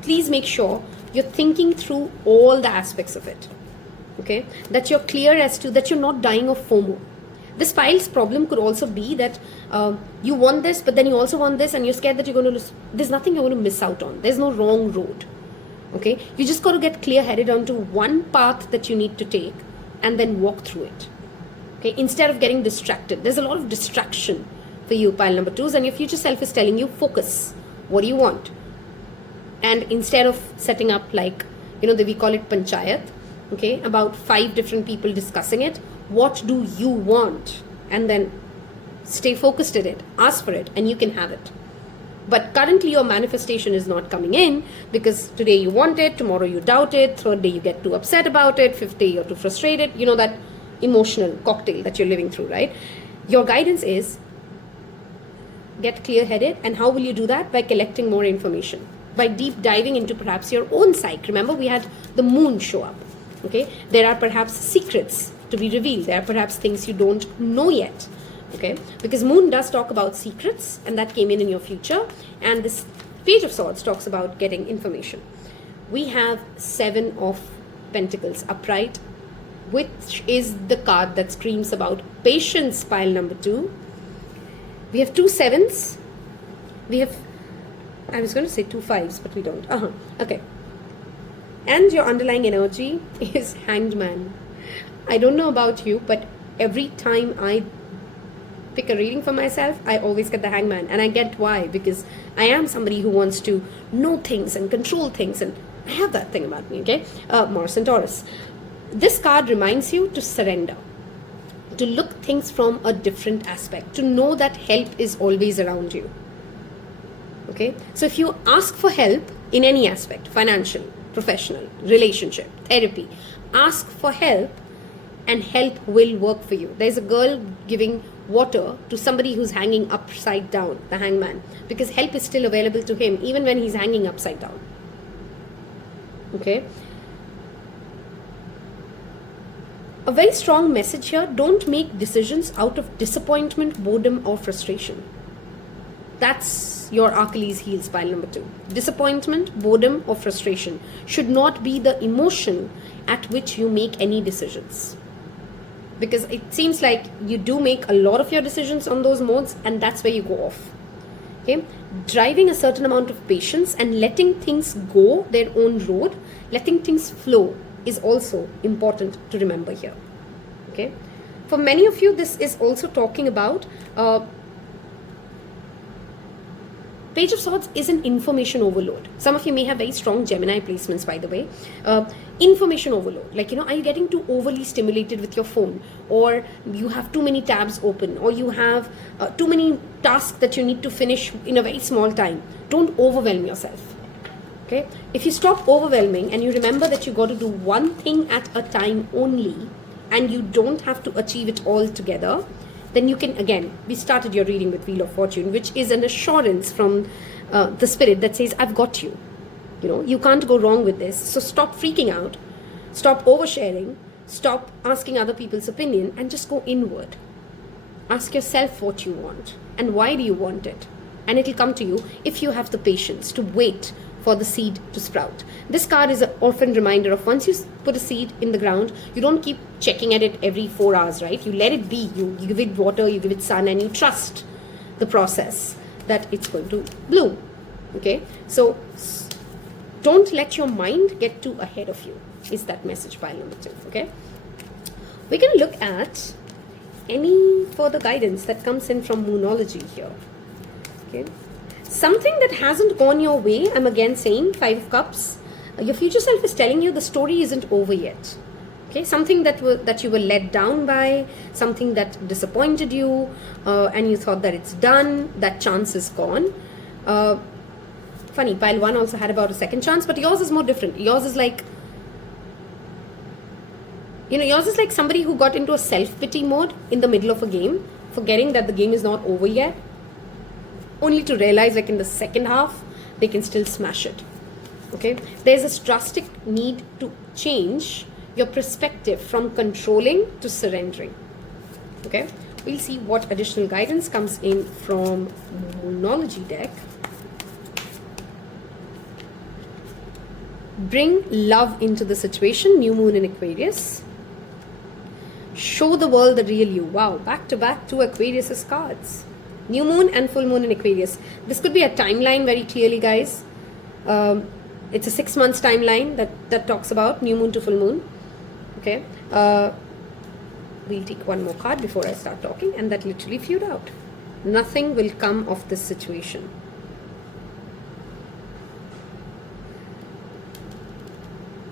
please make sure you're thinking through all the aspects of it. Okay? That you're clear as to that you're not dying of FOMO. This pile's problem could also be that you want this, but then you also want this, and you're scared that you're going to lose. There's nothing you're going to miss out on. There's no wrong road. Okay, you just got to get clear-headed onto one path that you need to take and then walk through it. Okay, instead of getting distracted. There's a lot of distraction for you, pile number 2s, and your future self is telling you, focus. What do you want? And instead of setting up like, we call it panchayat, okay, about 5 different people discussing it, what do you want? And then stay focused at it, ask for it, and you can have it. But currently your manifestation is not coming in because today you want it, tomorrow you doubt it, 3rd day you get too upset about it, 5th day you're too frustrated. You know that emotional cocktail that you're living through, right? Your guidance is get clear-headed. And how will you do that? By collecting more information. By deep diving into perhaps your own psyche. Remember, we had the moon show up. Okay? There are perhaps secrets to be revealed. There are perhaps things you don't know yet. Okay, because moon does talk about secrets, and that came in your future, and this Page of Swords talks about getting information. We have 7 of Pentacles upright, which is the card that screams about patience, pile number 2. We have 2 7s. We have, I was going to say 2 5s, but we don't. Okay. And your underlying energy is Hanged Man. I don't know about you, but every time I pick a reading for myself, I always get the Hangman, and I get why, because I am somebody who wants to know things and control things, and I have that thing about me. Okay, Mars and Taurus. This card reminds you to surrender, to look things from a different aspect, to know that help is always around you. Okay, so if you ask for help in any aspect, financial, professional, relationship, therapy, ask for help and help will work for you. There's a girl giving water to somebody who's hanging upside down, the hangman, because help is still available to him even when he's hanging upside down. Okay, a very strong message here: don't make decisions out of disappointment, boredom or frustration. That's your Achilles heels, pile number 2. Disappointment, boredom or frustration should not be the emotion at which you make any decisions, because it seems like you do make a lot of your decisions on those modes, and that's where you go off. Okay, driving a certain amount of patience and letting things go their own road, letting things flow, is also important to remember here. Okay, for many of you, this is also talking about Page of Swords is an information overload. Some of you may have very strong Gemini placements, by the way. Information overload. Like, are you getting too overly stimulated with your phone? Or you have too many tabs open? Or you have too many tasks that you need to finish in a very small time? Don't overwhelm yourself. Okay? If you stop overwhelming and you remember that you got to do one thing at a time only, and you don't have to achieve it all together, then you can, again, we started your reading with Wheel of Fortune, which is an assurance from the spirit that says, I've got you. You can't go wrong with this. So stop freaking out, stop oversharing, stop asking other people's opinion, and just go inward. Ask yourself what you want and why do you want it. And it'll come to you if you have the patience to wait for the seed to sprout. This card is an orphan reminder of once you put a seed in the ground, you don't keep checking at it every 4 hours, right? You let it be. You give it water, you give it sun, and you trust the process that it's going to bloom. Okay? So don't let your mind get too ahead of you, is that message pile number 2. Okay? We're going to look at any further guidance that comes in from Moonology here. Okay? Something that hasn't gone your way, I'm again saying 5 of Cups. Your future self is telling you the story isn't over yet. Okay, something that you were let down by, something that disappointed you, and you thought that it's done, that chance is gone. Funny, pile 1 also had about a second chance, but yours is more different. Yours is like, yours is like somebody who got into a self-pity mode in the middle of a game, forgetting that the game is not over yet, only to realize like in the second half, they can still smash it. Okay, there's a drastic need to change your perspective from controlling to surrendering. Okay, we'll see what additional guidance comes in from Moonology deck. Bring love into the situation, new moon in Aquarius. Show the world the real you. Wow, back to back 2 Aquarius cards. New moon and full moon in Aquarius. This could be a timeline very clearly, guys. It's a 6 months timeline that talks about new moon to full moon. Okay. We'll take one more card before I start talking, and that literally fewed out. Nothing will come of this situation.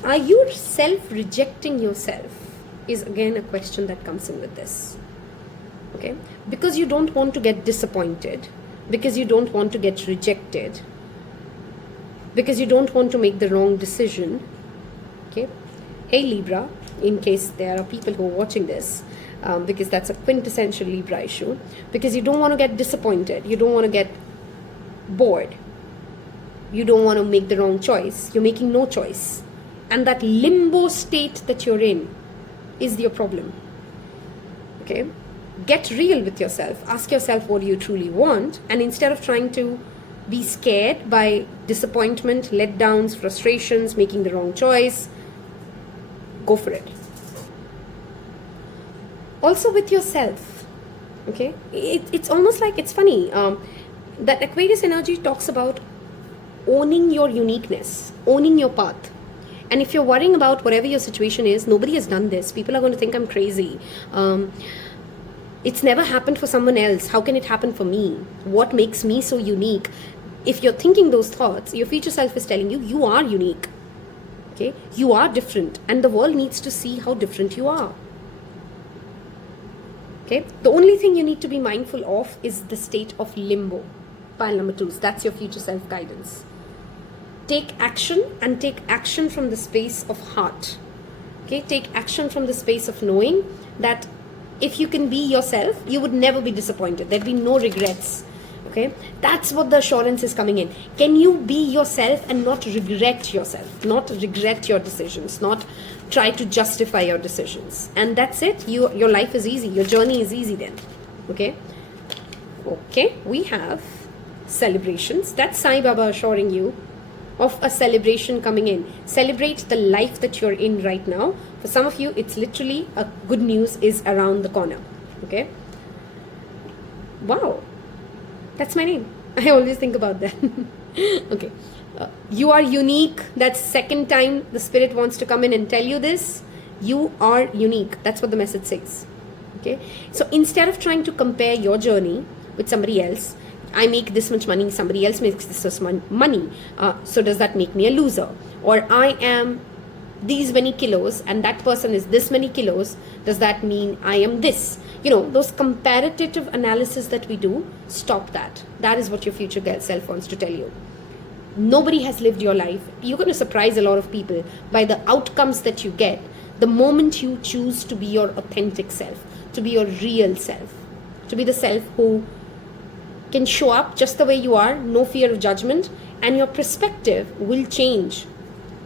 Are you self-rejecting yourself? Is again a question that comes in with this. Okay, because you don't want to get disappointed, because you don't want to get rejected, because you don't want to make the wrong decision. Okay, hey Libra, in case there are people who are watching this, because that's a quintessential Libra issue, because you don't want to get disappointed, you don't want to get bored, you don't want to make the wrong choice, you're making no choice, and that limbo state that you're in is your problem. Okay, get real with yourself. Ask yourself what you truly want, and instead of trying to be scared by disappointment, letdowns, frustrations, making the wrong choice, go for it. Also with yourself. Okay, it's almost like, it's funny that Aquarius energy talks about owning your uniqueness, owning your path. And if you're worrying about whatever your situation is, nobody has done this. People are going to think I'm crazy. It's never happened for someone else. How can it happen for me? What makes me so unique? If you're thinking those thoughts, your future self is telling you, you are unique. Okay? You are different. And the world needs to see how different you are. Okay? The only thing you need to be mindful of is the state of limbo. Pile number 2. That's your future self guidance. Take action, and take action from the space of heart. Okay, take action from the space of knowing that if you can be yourself, you would never be disappointed. There'd be no regrets. Okay, that's what the assurance is coming in. Can you be yourself and not regret yourself, not regret your decisions, not try to justify your decisions? And that's it. Your life is easy. Your journey is easy then. Okay. Okay, we have celebrations. That's Sai Baba assuring you of a celebration coming in. Celebrate the life that you're in right now. For some of you, it's literally a good news is around the corner. Okay. Wow. That's my name. I always think about that. Okay. You are unique. That's second time the spirit wants to come in and tell you this. You are unique. That's what the message says. Okay. So instead of trying to compare your journey with somebody else, I make this much money, somebody else makes this much money. So does that make me a loser? Or I am these many kilos and that person is this many kilos. Does that mean I am this? Those comparative analysis that we do, stop that. That is what your future self wants to tell you. Nobody has lived your life. You're going to surprise a lot of people by the outcomes that you get the moment you choose to be your authentic self, to be your real self, to be the self who can show up just the way you are, no fear of judgment, and your perspective will change,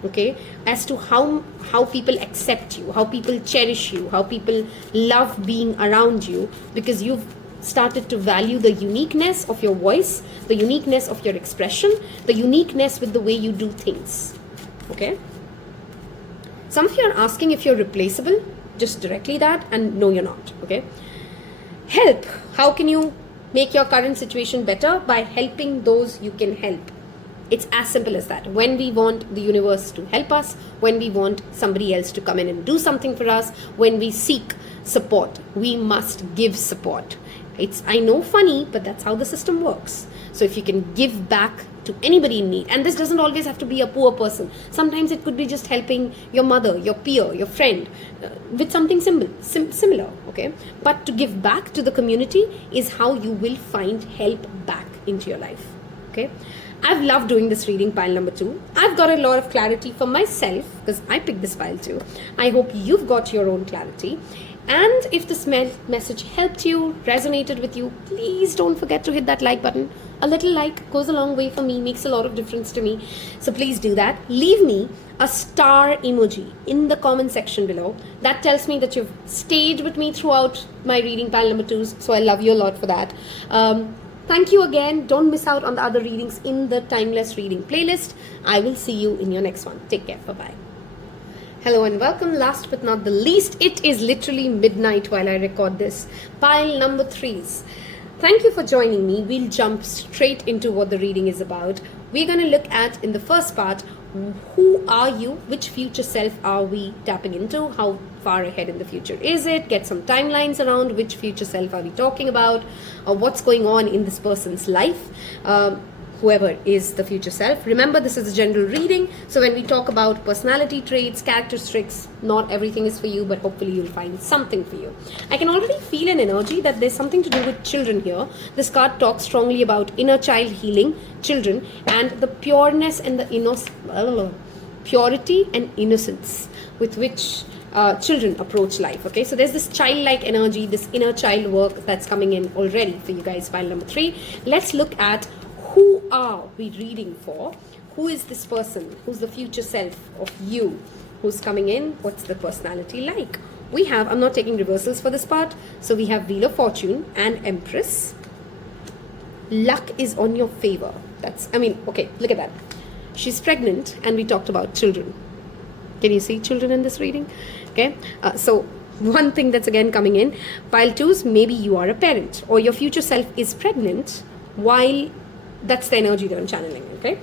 okay, as to how people accept you, how people cherish you, how people love being around you, because you've started to value the uniqueness of your voice, the uniqueness of your expression, the uniqueness with the way you do things. Okay? Some of you are asking if you're replaceable, just directly that, and no, you're not. Okay? Help. How can you make your current situation better? By helping those you can help. It's as simple as that. When we want the universe to help us, when we want somebody else to come in and do something for us, when we seek support, we must give support. It's, I know, funny, but that's how the system works. So if you can give back to anybody in need, and this doesn't always have to be a poor person. Sometimes it could be just helping your mother, your peer, your friend with something similar, okay? But to give back to the community is how you will find help back into your life, okay? I've loved doing this reading, pile number 2. I've got a lot of clarity for myself because I picked this pile too. I hope you've got your own clarity. And if this message helped you, resonated with you, please don't forget to hit that like button. A little like goes a long way for me, makes a lot of difference to me. So please do that. Leave me a star emoji in the comment section below. That tells me that you've stayed with me throughout my reading, pile number 2s. So I love you a lot for that. Thank you again. Don't miss out on the other readings in the Timeless Reading playlist. I will see you in your next one. Take care. Bye-bye. Hello and welcome. Last but not the least, it is literally midnight while I record this. Pile number 3s. Thank you for joining me. We'll jump straight into what the reading is about. We're going to look at, in the first part, who are you? Which future self are we tapping into? How far ahead in the future is it? Get some timelines around which future self are we talking about? What's going on in this person's life? Whoever is the future self. Remember, this is a general reading. So when we talk about personality traits, characteristics, not everything is for you, but hopefully you'll find something for you. I can already feel an energy that there's something to do with children here. This card talks strongly about inner child healing, children, and the pureness and the purity and innocence with which children approach life. Okay, so there's this childlike energy, this inner child work that's coming in already for you guys. Pile number 3. Let's look at who are we reading for? Who is this person? Who's the future self of you? Who's coming in? What's the personality like? We have, I'm not taking reversals for this part, so we have Wheel of Fortune and Empress. Luck is on your favor. Okay, look at that. She's pregnant and we talked about children. Can you see children in this reading? Okay, so one thing that's again coming in. Pile 2s, maybe you are a parent or your future self is pregnant while that's the energy that I'm channeling, okay?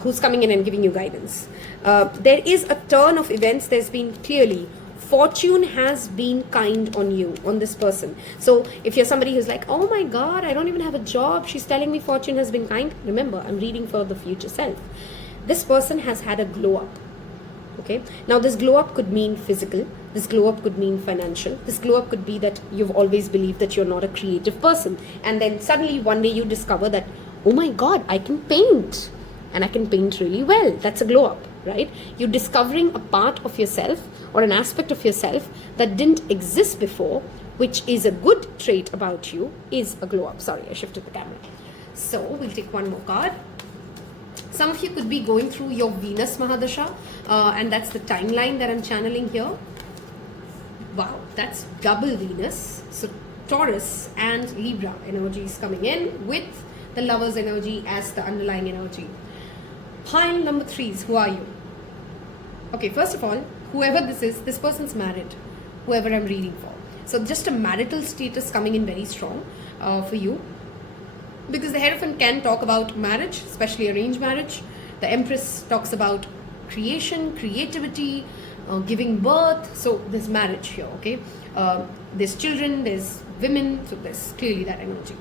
Who's coming in and giving you guidance. There is a turn of events. There's been clearly, fortune has been kind on you, on this person. So if you're somebody who's like, oh my God, I don't even have a job, she's telling me fortune has been kind. Remember, I'm reading for the future self. This person has had a glow up, okay? Now this glow up could mean physical. This glow up could mean financial. This glow up could be that you've always believed that you're not a creative person. And then suddenly one day you discover that, oh my God, I can paint and I can paint really well. That's a glow up, right? You're discovering a part of yourself or an aspect of yourself that didn't exist before, which is a good trait about you, is a glow up. Sorry, I shifted the camera. So we'll take one more card. Some of you could be going through your Venus Mahadasha, and that's the timeline that I'm channeling here. Wow, that's double Venus. So Taurus and Libra energy is coming in with the Lover's energy as the underlying energy. Pile number 3s, who are you? Okay, first of all, whoever this is, this person's married, whoever I'm reading for. So just a marital status coming in very strong for you. Because the Hierophant can talk about marriage, especially arranged marriage. The Empress talks about creation, creativity, giving birth. So there's marriage here, okay? There's children, there's women, so there's clearly that energy.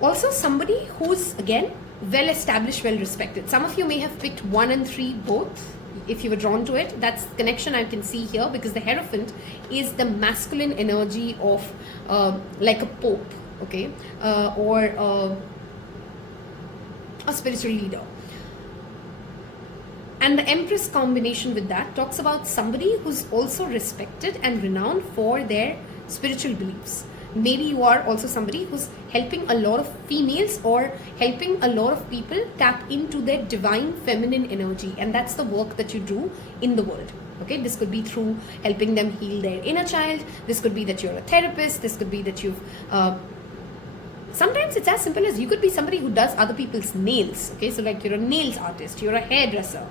Also somebody who's, again, well established, well respected. Some of you may have picked 1 and 3 both, if you were drawn to it. That's the connection I can see here, because the Hierophant is the masculine energy of like a pope, okay, or a spiritual leader. And the Empress combination with that talks about somebody who's also respected and renowned for their spiritual beliefs. maybe you are also somebody who's helping a lot of females or helping a lot of people tap into their divine feminine energy, and that's the work that you do in the world. Okay, this could be through helping them heal their inner child. This could be that you're a therapist. This could be that you've sometimes it's as simple as you could be somebody who does other people's nails. Okay, so like you're a nails artist, you're a hairdresser.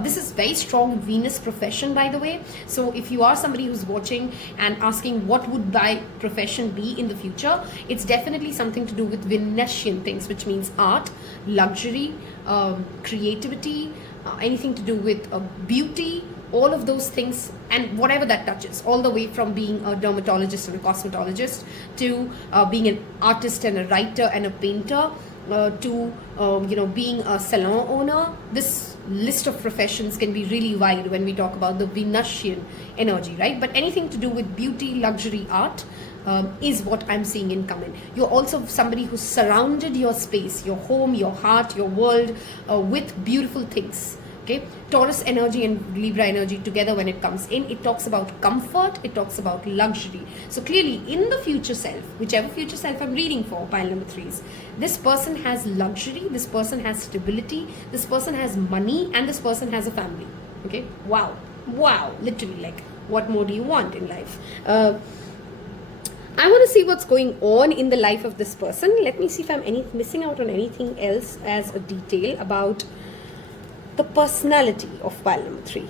This is very strong Venus profession, by the way. So if you are somebody who's watching and asking what would my profession be in the future, it's definitely something to do with Venusian things, which means art, luxury, creativity, anything to do with beauty, all of those things, and whatever that touches, all the way from being a dermatologist and a cosmetologist to being an artist and a writer and a painter, to being a salon owner. This list of professions can be really wide when we talk about the Venusian energy, right? But anything to do with beauty, luxury, art is what I'm seeing in come in. You're also somebody who's surrounded your space, your home, your heart, your world with beautiful things. Okay, Taurus energy and Libra energy together, when it comes in, it talks about comfort, it talks about luxury. So clearly in the future self, whichever future self I'm reading for, pile number 3s, this person has luxury, this person has stability, this person has money, and this person has a family. Okay, wow, literally, like, what more do you want in life? I want to see what's going on in the life of this person. Let me see if I'm missing out on anything else as a detail about the personality of pile number 3.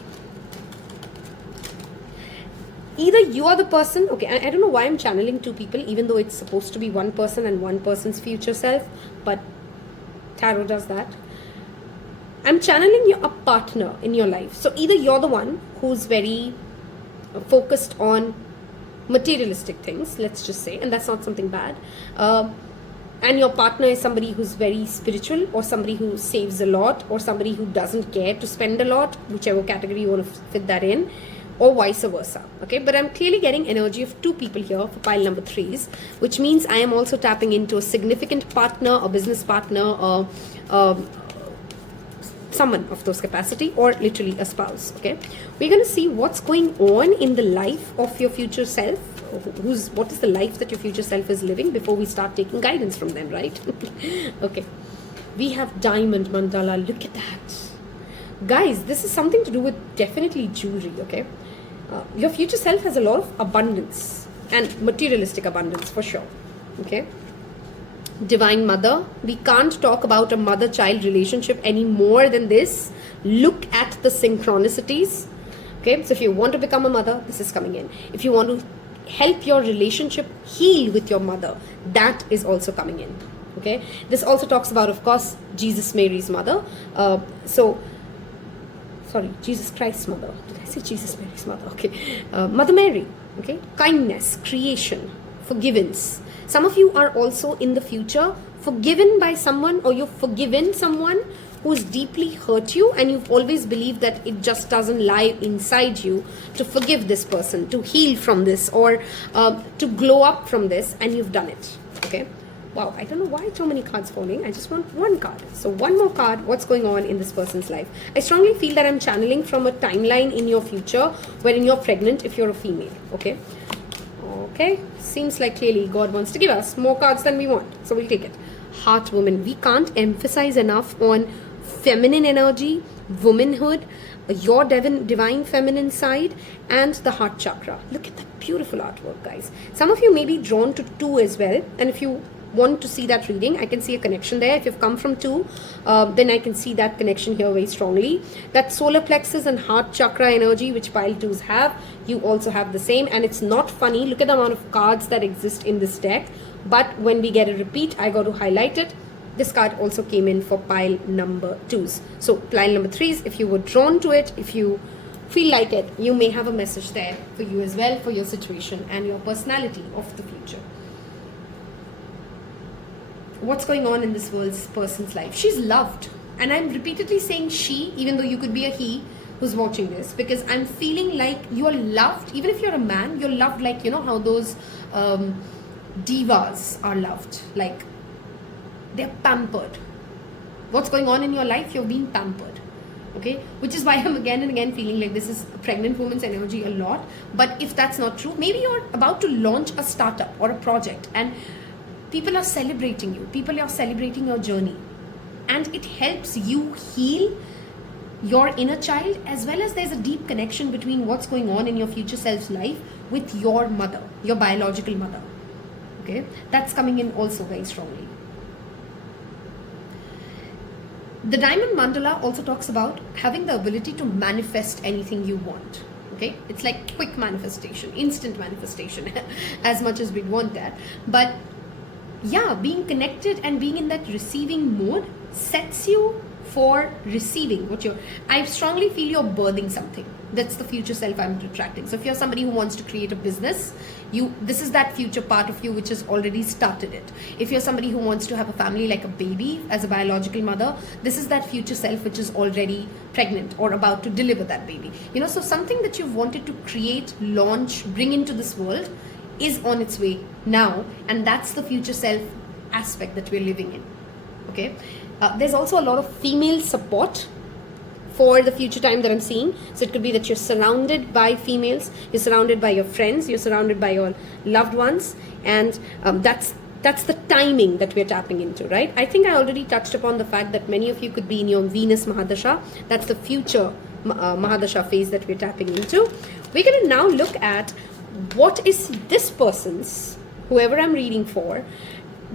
Either you are the person, okay, I don't know why I'm channeling 2 people, even though it's supposed to be one person and one person's future self, but tarot does that. I'm channeling you a partner in your life. So either you're the one who's very focused on materialistic things, let's just say, and that's not something bad, and your partner is somebody who's very spiritual, or somebody who saves a lot, or somebody who doesn't care to spend a lot, whichever category you want to fit that in, or vice versa. Okay, but I'm clearly getting energy of 2 people here for pile number 3s, which means I am also tapping into a significant partner, a business partner, or someone of those capacity, or literally a spouse. Okay, we're going to see what's going on in the life of your future self. What is the life that your future self is living before we start taking guidance from them, right? Okay, we have diamond mandala. Look at that, guys. This is something to do with definitely jewelry. Okay, your future self has a lot of abundance and materialistic abundance for sure. Okay, divine mother. We can't talk about a mother-child relationship any more than this. Look at the synchronicities. Okay, so if you want to become a mother, this is coming in. If you want to help your relationship heal with your mother, that is also coming in. Okay, this also talks about, of course, Jesus Mary's mother. Jesus Christ's mother. Did I say Jesus Mary's mother? Okay, Mother Mary. Okay, kindness, creation, forgiveness. Some of you are also in the future forgiven by someone, or you've forgiven someone who's deeply hurt you, and you've always believed that it just doesn't lie inside you to forgive this person, to heal from this, or to glow up from this, and you've done it. Okay, wow, I don't know why so many cards falling. I just want one card. So one more card. What's going on in this person's life? I strongly feel that I'm channeling from a timeline in your future wherein you're pregnant if you're a female. Okay, seems like clearly God wants to give us more cards than we want, so we'll take it. Heart woman. We can't emphasize enough on feminine energy, womanhood, your divine feminine side, and the heart chakra. Look at that beautiful artwork, guys. Some of you may be drawn to 2 as well, and if you want to see that reading, I can see a connection there. If you've come from 2, then I can see that connection here very strongly. That solar plexus and heart chakra energy which pile 2s have, you also have the same. And it's not funny, look at the amount of cards that exist in this deck, but when we get a repeat, I got to highlight it. This card also came in for pile number 2s. So pile number 3s, if you were drawn to it, if you feel like it, you may have a message there for you as well, for your situation and your personality of the future. What's going on in this person's life? She's loved, and I'm repeatedly saying she, even though you could be a he who's watching this, because I'm feeling like you're loved. Even if you're a man, you're loved, like, you know how those divas are loved, like they're pampered. What's going on in your life? You're being pampered. Okay, which is why I'm again and again feeling like this is a pregnant woman's energy a lot. But if that's not true, maybe you're about to launch a startup or a project and people are celebrating you, people are celebrating your journey, and it helps you heal your inner child, as well as there's a deep connection between what's going on in your future self's life with your mother, your biological mother. Okay, that's coming in also very strongly. The diamond mandala also talks about having the ability to manifest anything you want. Okay, it's like quick manifestation, instant manifestation, as much as we want that. But yeah, being connected and being in that receiving mode sets you for receiving what you're. I strongly feel you're birthing something. That's the future self I'm attracting. So if you're somebody who wants to create a business, this is that future part of you which has already started it. If you're somebody who wants to have a family, like a baby as a biological mother, this is that future self which is already pregnant or about to deliver that baby. So something that you've wanted to create, launch, bring into this world is on its way now, and that's the future self aspect that we're living in. Okay, there's also a lot of female support for the future time that I'm seeing. So it could be that you're surrounded by females, you're surrounded by your friends, you're surrounded by your loved ones, and that's the timing that we're tapping into, right? I think I already touched upon the fact that many of you could be in your Venus Mahadasha. That's the future Mahadasha phase that we're tapping into. We're going to now look at what is this person's, whoever I'm reading for,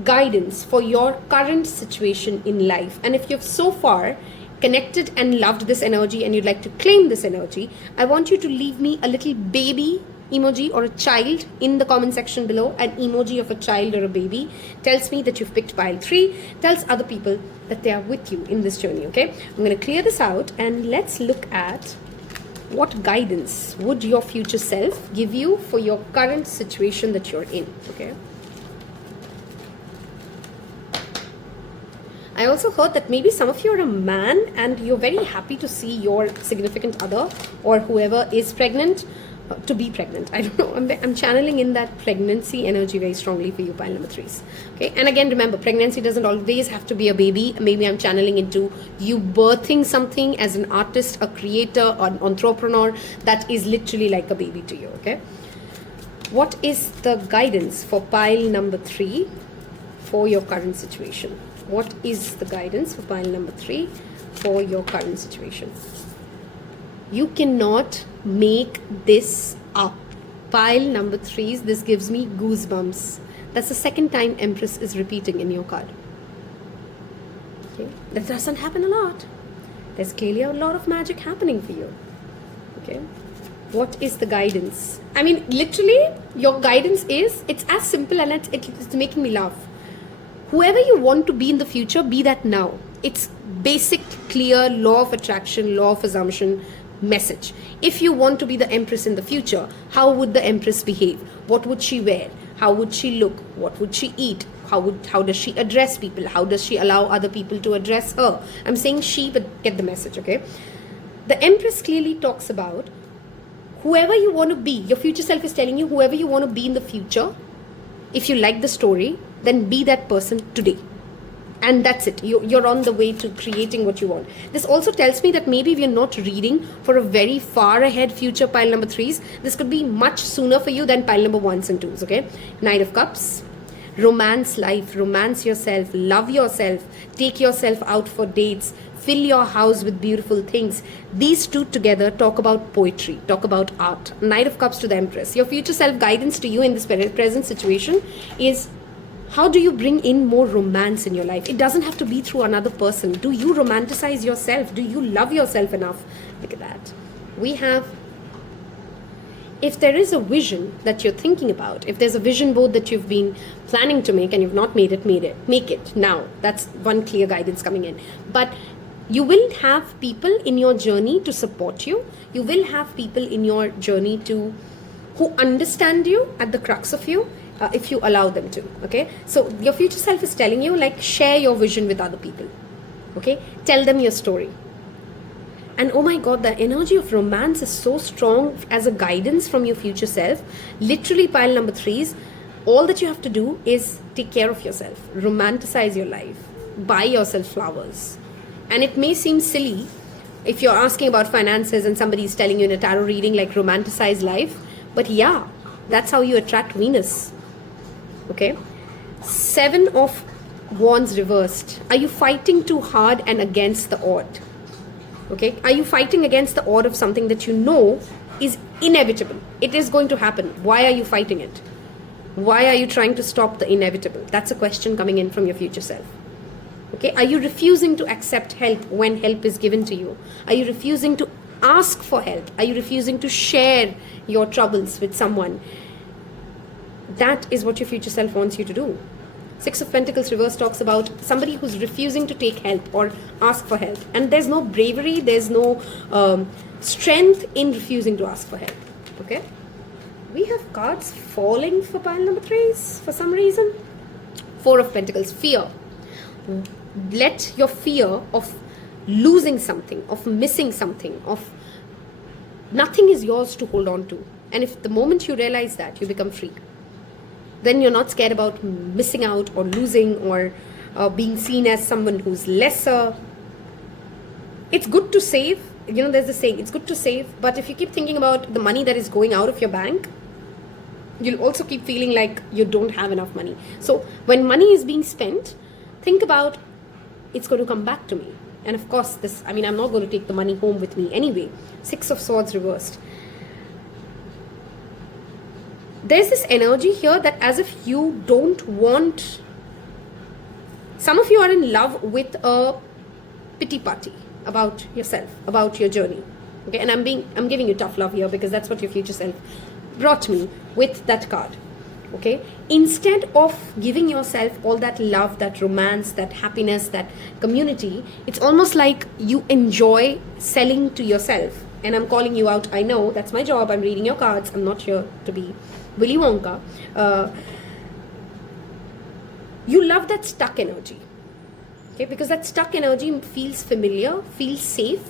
guidance for your current situation in life. And if you've so far connected and loved this energy and you'd like to claim this energy, I want you to leave me a little baby emoji or a child in the comment section below. An emoji of a child or a baby tells me that you've picked pile 3, tells other people that they are with you in this journey. Okay, I'm going to clear this out and let's look at what guidance would your future self give you for your current situation that you're in. Okay, I also heard that maybe some of you are a man and you're very happy to see your significant other or whoever is pregnant to be pregnant. I don't know. I'm channeling in that pregnancy energy very strongly for you, pile number 3s. Okay, and again, remember, pregnancy doesn't always have to be a baby. Maybe I'm channeling into you birthing something as an artist, a creator, an entrepreneur that is literally like a baby to you. Okay, what is the guidance for pile number 3 for your current situation? What is the guidance for pile number 3 for your current situation? You cannot make this up. Pile number 3s, this gives me goosebumps. That's the second time Empress is repeating in your card. Okay, that doesn't happen a lot. There's clearly a lot of magic happening for you. Okay, what is the guidance? I mean, literally, your guidance is, it's as simple, and it's making me laugh. Whoever you want to be in the future, be that now. It's basic, clear law of attraction, law of assumption message. If you want to be the Empress in the future, how would the Empress behave? What would she wear? How would she look? What would she eat? How does she address people? How does she allow other people to address her? I'm saying she, but get the message, okay? The Empress clearly talks about whoever you want to be. Your future self is telling you whoever you want to be in the future. If you like the story, then be that person today. And that's it. You're on the way to creating what you want. This also tells me that maybe we're not reading for a very far ahead future, pile number 3s. This could be much sooner for you than pile number 1s and 2s, okay? Knight of Cups. Romance life, romance yourself, love yourself, take yourself out for dates, fill your house with beautiful things. These two together talk about poetry, talk about art. Knight of Cups to the Empress. Your future self guidance to you in this present situation is, how do you bring in more romance in your life? It doesn't have to be through another person. Do you romanticize yourself? Do you love yourself enough? Look at that. We have, if there is a vision that you're thinking about, if there's a vision board that you've been planning to make and you've not made it, make it now. That's one clear guidance coming in. But you will have people in your journey to support you. You will have people in your journey who understand you at the crux of you, if you allow them to. Okay, so your future self is telling you, like, share your vision with other people. Okay, tell them your story. And oh my god, the energy of romance is so strong as a guidance from your future self. Literally, pile number 3s, all that you have to do is take care of yourself, romanticize your life, buy yourself flowers. And it may seem silly, if you're asking about finances and somebody's telling you in a tarot reading like romanticize life, but yeah, that's how you attract Venus. Okay, 7 of Wands reversed. Are you fighting too hard and against the odd? Okay, are you fighting against the odd of something that you know is inevitable? It is going to happen. Why are you fighting it? Why are you trying to stop the inevitable? That's a question coming in from your future self. Okay, are you refusing to accept help when help is given to you? Are you refusing to ask for help? Are you refusing to share your troubles with someone? That is what your future self wants you to do. 6 of Pentacles reverse talks about somebody who's refusing to take help or ask for help. And there's no bravery, there's no strength in refusing to ask for help. Okay? We have cards falling for pile number 3s for some reason. 4 of Pentacles, fear. Let your fear of losing something, of missing something, of nothing is yours to hold on to. And if the moment you realize that, you become free. Then you're not scared about missing out or losing or being seen as someone who's lesser. It's good to save. You know, there's a saying, it's good to save. But if you keep thinking about the money that is going out of your bank, you'll also keep feeling like you don't have enough money. So when money is being spent, think about it's going to come back to me. And of course, I'm not going to take the money home with me anyway. 6 of Swords reversed. There's this energy here that as if you don't want... Some of you are in love with a pity party about yourself, about your journey. Okay, and I'm giving you tough love here because that's what your future self brought me with that card. Okay, instead of giving yourself all that love, that romance, that happiness, that community, it's almost like you enjoy selling to yourself. And I'm calling you out. I know that's my job. I'm reading your cards. I'm not here to be Willy Wonka. You love that stuck energy. Okay, because that stuck energy feels familiar, feels safe,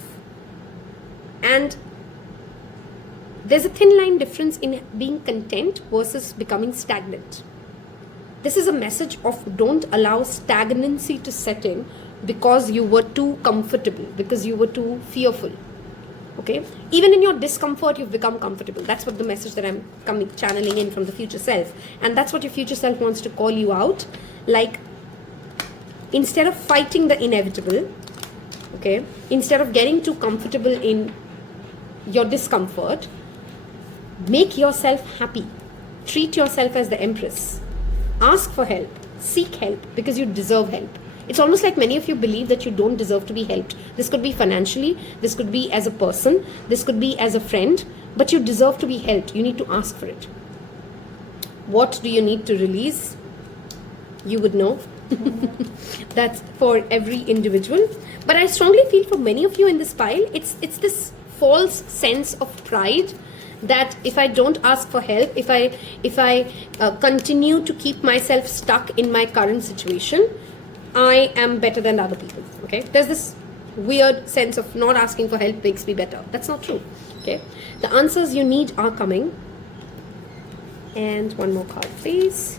and there's a thin line difference in being content versus becoming stagnant. This is a message of don't allow stagnancy to set in because you were too comfortable, because you were too fearful. Okay? Even in your discomfort, you've become comfortable. That's what the message that I'm channeling in from the future self. And that's what your future self wants to call you out. Like, instead of fighting the inevitable, okay, instead of getting too comfortable in your discomfort, make yourself happy. Treat yourself as the Empress. Ask for help. Seek help because you deserve help. It's almost like many of you believe that you don't deserve to be helped. This could be financially, this could be as a person, this could be as a friend, but you deserve to be helped. You need to ask for it. What do you need to release? You would know. That's for every individual. But I strongly feel for many of you in this pile, it's this false sense of pride that if I don't ask for help, if I continue to keep myself stuck in my current situation, I am better than other people. Okay, there's this weird sense of not asking for help makes me better. That's not true. Okay, the answers you need are coming. And one more card, please.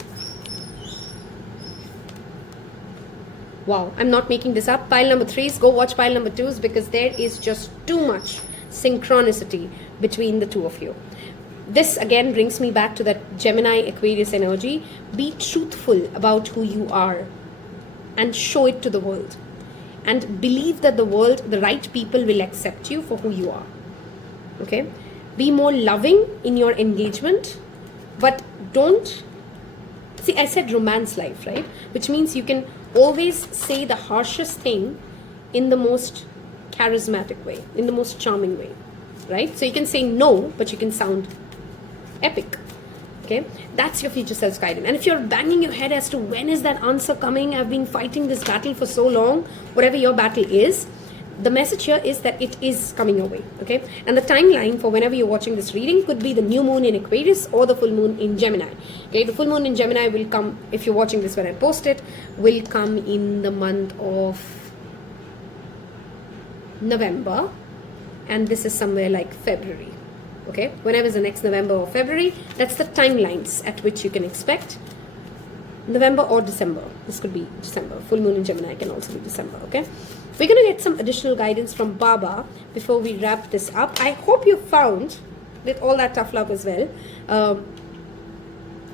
Wow, I'm not making this up. Pile number 3s, go watch pile number 2s because there is just too much synchronicity between the two of you. This again brings me back to that Gemini Aquarius energy. Be truthful about who you are and show it to the world. And believe that the world, the right people will accept you for who you are. Okay? Be more loving in your engagement, but don't... See, I said romance life, right? Which means you can always say the harshest thing in the most charismatic way, in the most charming way, right? So you can say no, but you can sound epic. Okay, that's your future self's guidance. And if you're banging your head as to when is that answer coming, I've been fighting this battle for so long, whatever your battle is, the message here is that it is coming your way. Okay, and the timeline for whenever you're watching this reading could be the new moon in Aquarius or the full moon in Gemini. Okay, the full moon in Gemini will come, if you're watching this when I post it, will come in the month of November, and this is somewhere like February. Okay, whenever is the next November or February, that's the timelines at which you can expect. November or December. This could be December. Full moon in Gemini can also be December. Okay, We're going to get some additional guidance from Baba before we wrap this up. I hope you found, with all that tough love as well,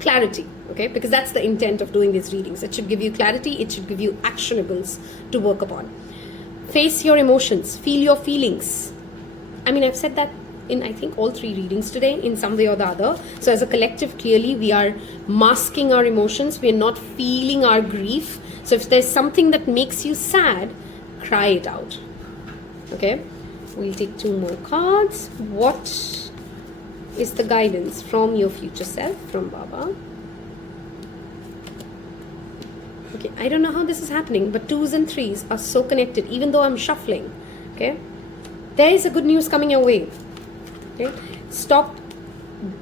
clarity, okay? Because that's the intent of doing these readings. It should give you clarity. It should give you actionables to work upon. Face your emotions. Feel your feelings. I mean, I've said that in, I think, all 3 readings today in some way or the other. So as a collective, clearly we are masking our emotions. We are not feeling our grief. So if there's something that makes you sad, cry it out. Okay, we'll take 2 more cards. What is the guidance from your future self, from Baba? Okay, I don't know how this is happening, but 2s and 3s are so connected, even though I'm shuffling. Okay, there is a good news coming your way. Okay, stop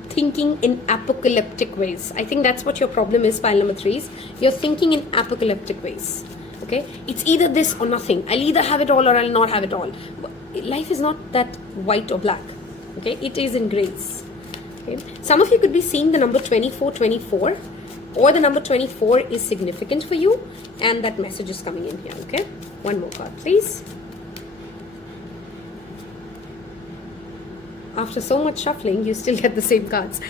thinking in apocalyptic ways. I think that's what your problem is, pile number 3s. You're thinking in apocalyptic ways. Okay, it's either this or nothing. I'll either have it all or I'll not have it all. Life is not that white or black. Okay, it is in grays. Okay, some of you could be seeing the number 2424, or the number 24 is significant for you, and that message is coming in here. Okay, 1 more card, please. After so much shuffling, you still get the same cards.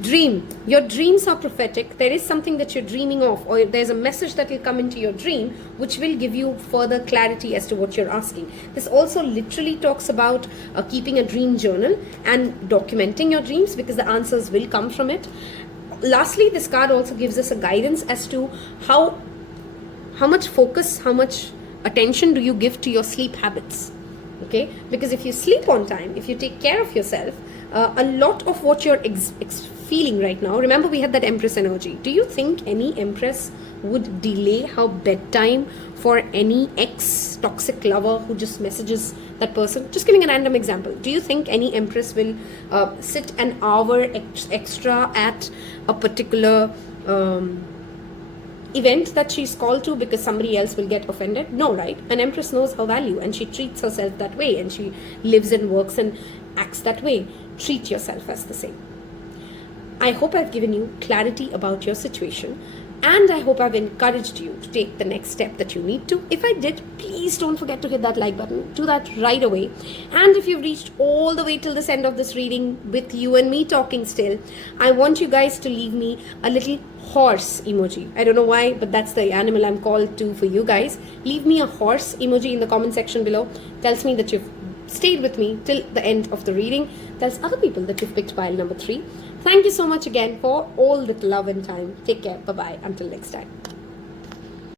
Dream. Your dreams are prophetic. There is something that you're dreaming of, or there's a message that will come into your dream which will give you further clarity as to what you're asking. This also literally talks about keeping a dream journal and documenting your dreams, because the answers will come from it. Lastly, this card also gives us a guidance as to how much focus, how much attention do you give to your sleep habits. Okay, because if you sleep on time, if you take care of yourself, a lot of what you're feeling right now, remember we had that Empress energy. Do you think any Empress would delay her bedtime for any ex-toxic lover who just messages that person? Just giving a random example. Do you think any Empress will sit an hour extra at a particular event that she's called to because somebody else will get offended? No, right? An Empress knows her value and she treats herself that way, and she lives and works and acts that way. Treat yourself as the same. I hope I've given you clarity about your situation, and I hope I've encouraged you to take the next step that you need to. If I did, please don't forget to hit that like button. Do that right away. And if you've reached all the way till this end of this reading with you and me talking still, I want you guys to leave me a little horse emoji. I don't know why, but that's the animal I'm called to for you guys. Leave me a horse emoji in the comment section below. Tells me that you've stayed with me till the end of the reading. Tells other people that you've picked pile number 3. Thank you so much again for all the love and time. Take care. Bye-bye. Until next time.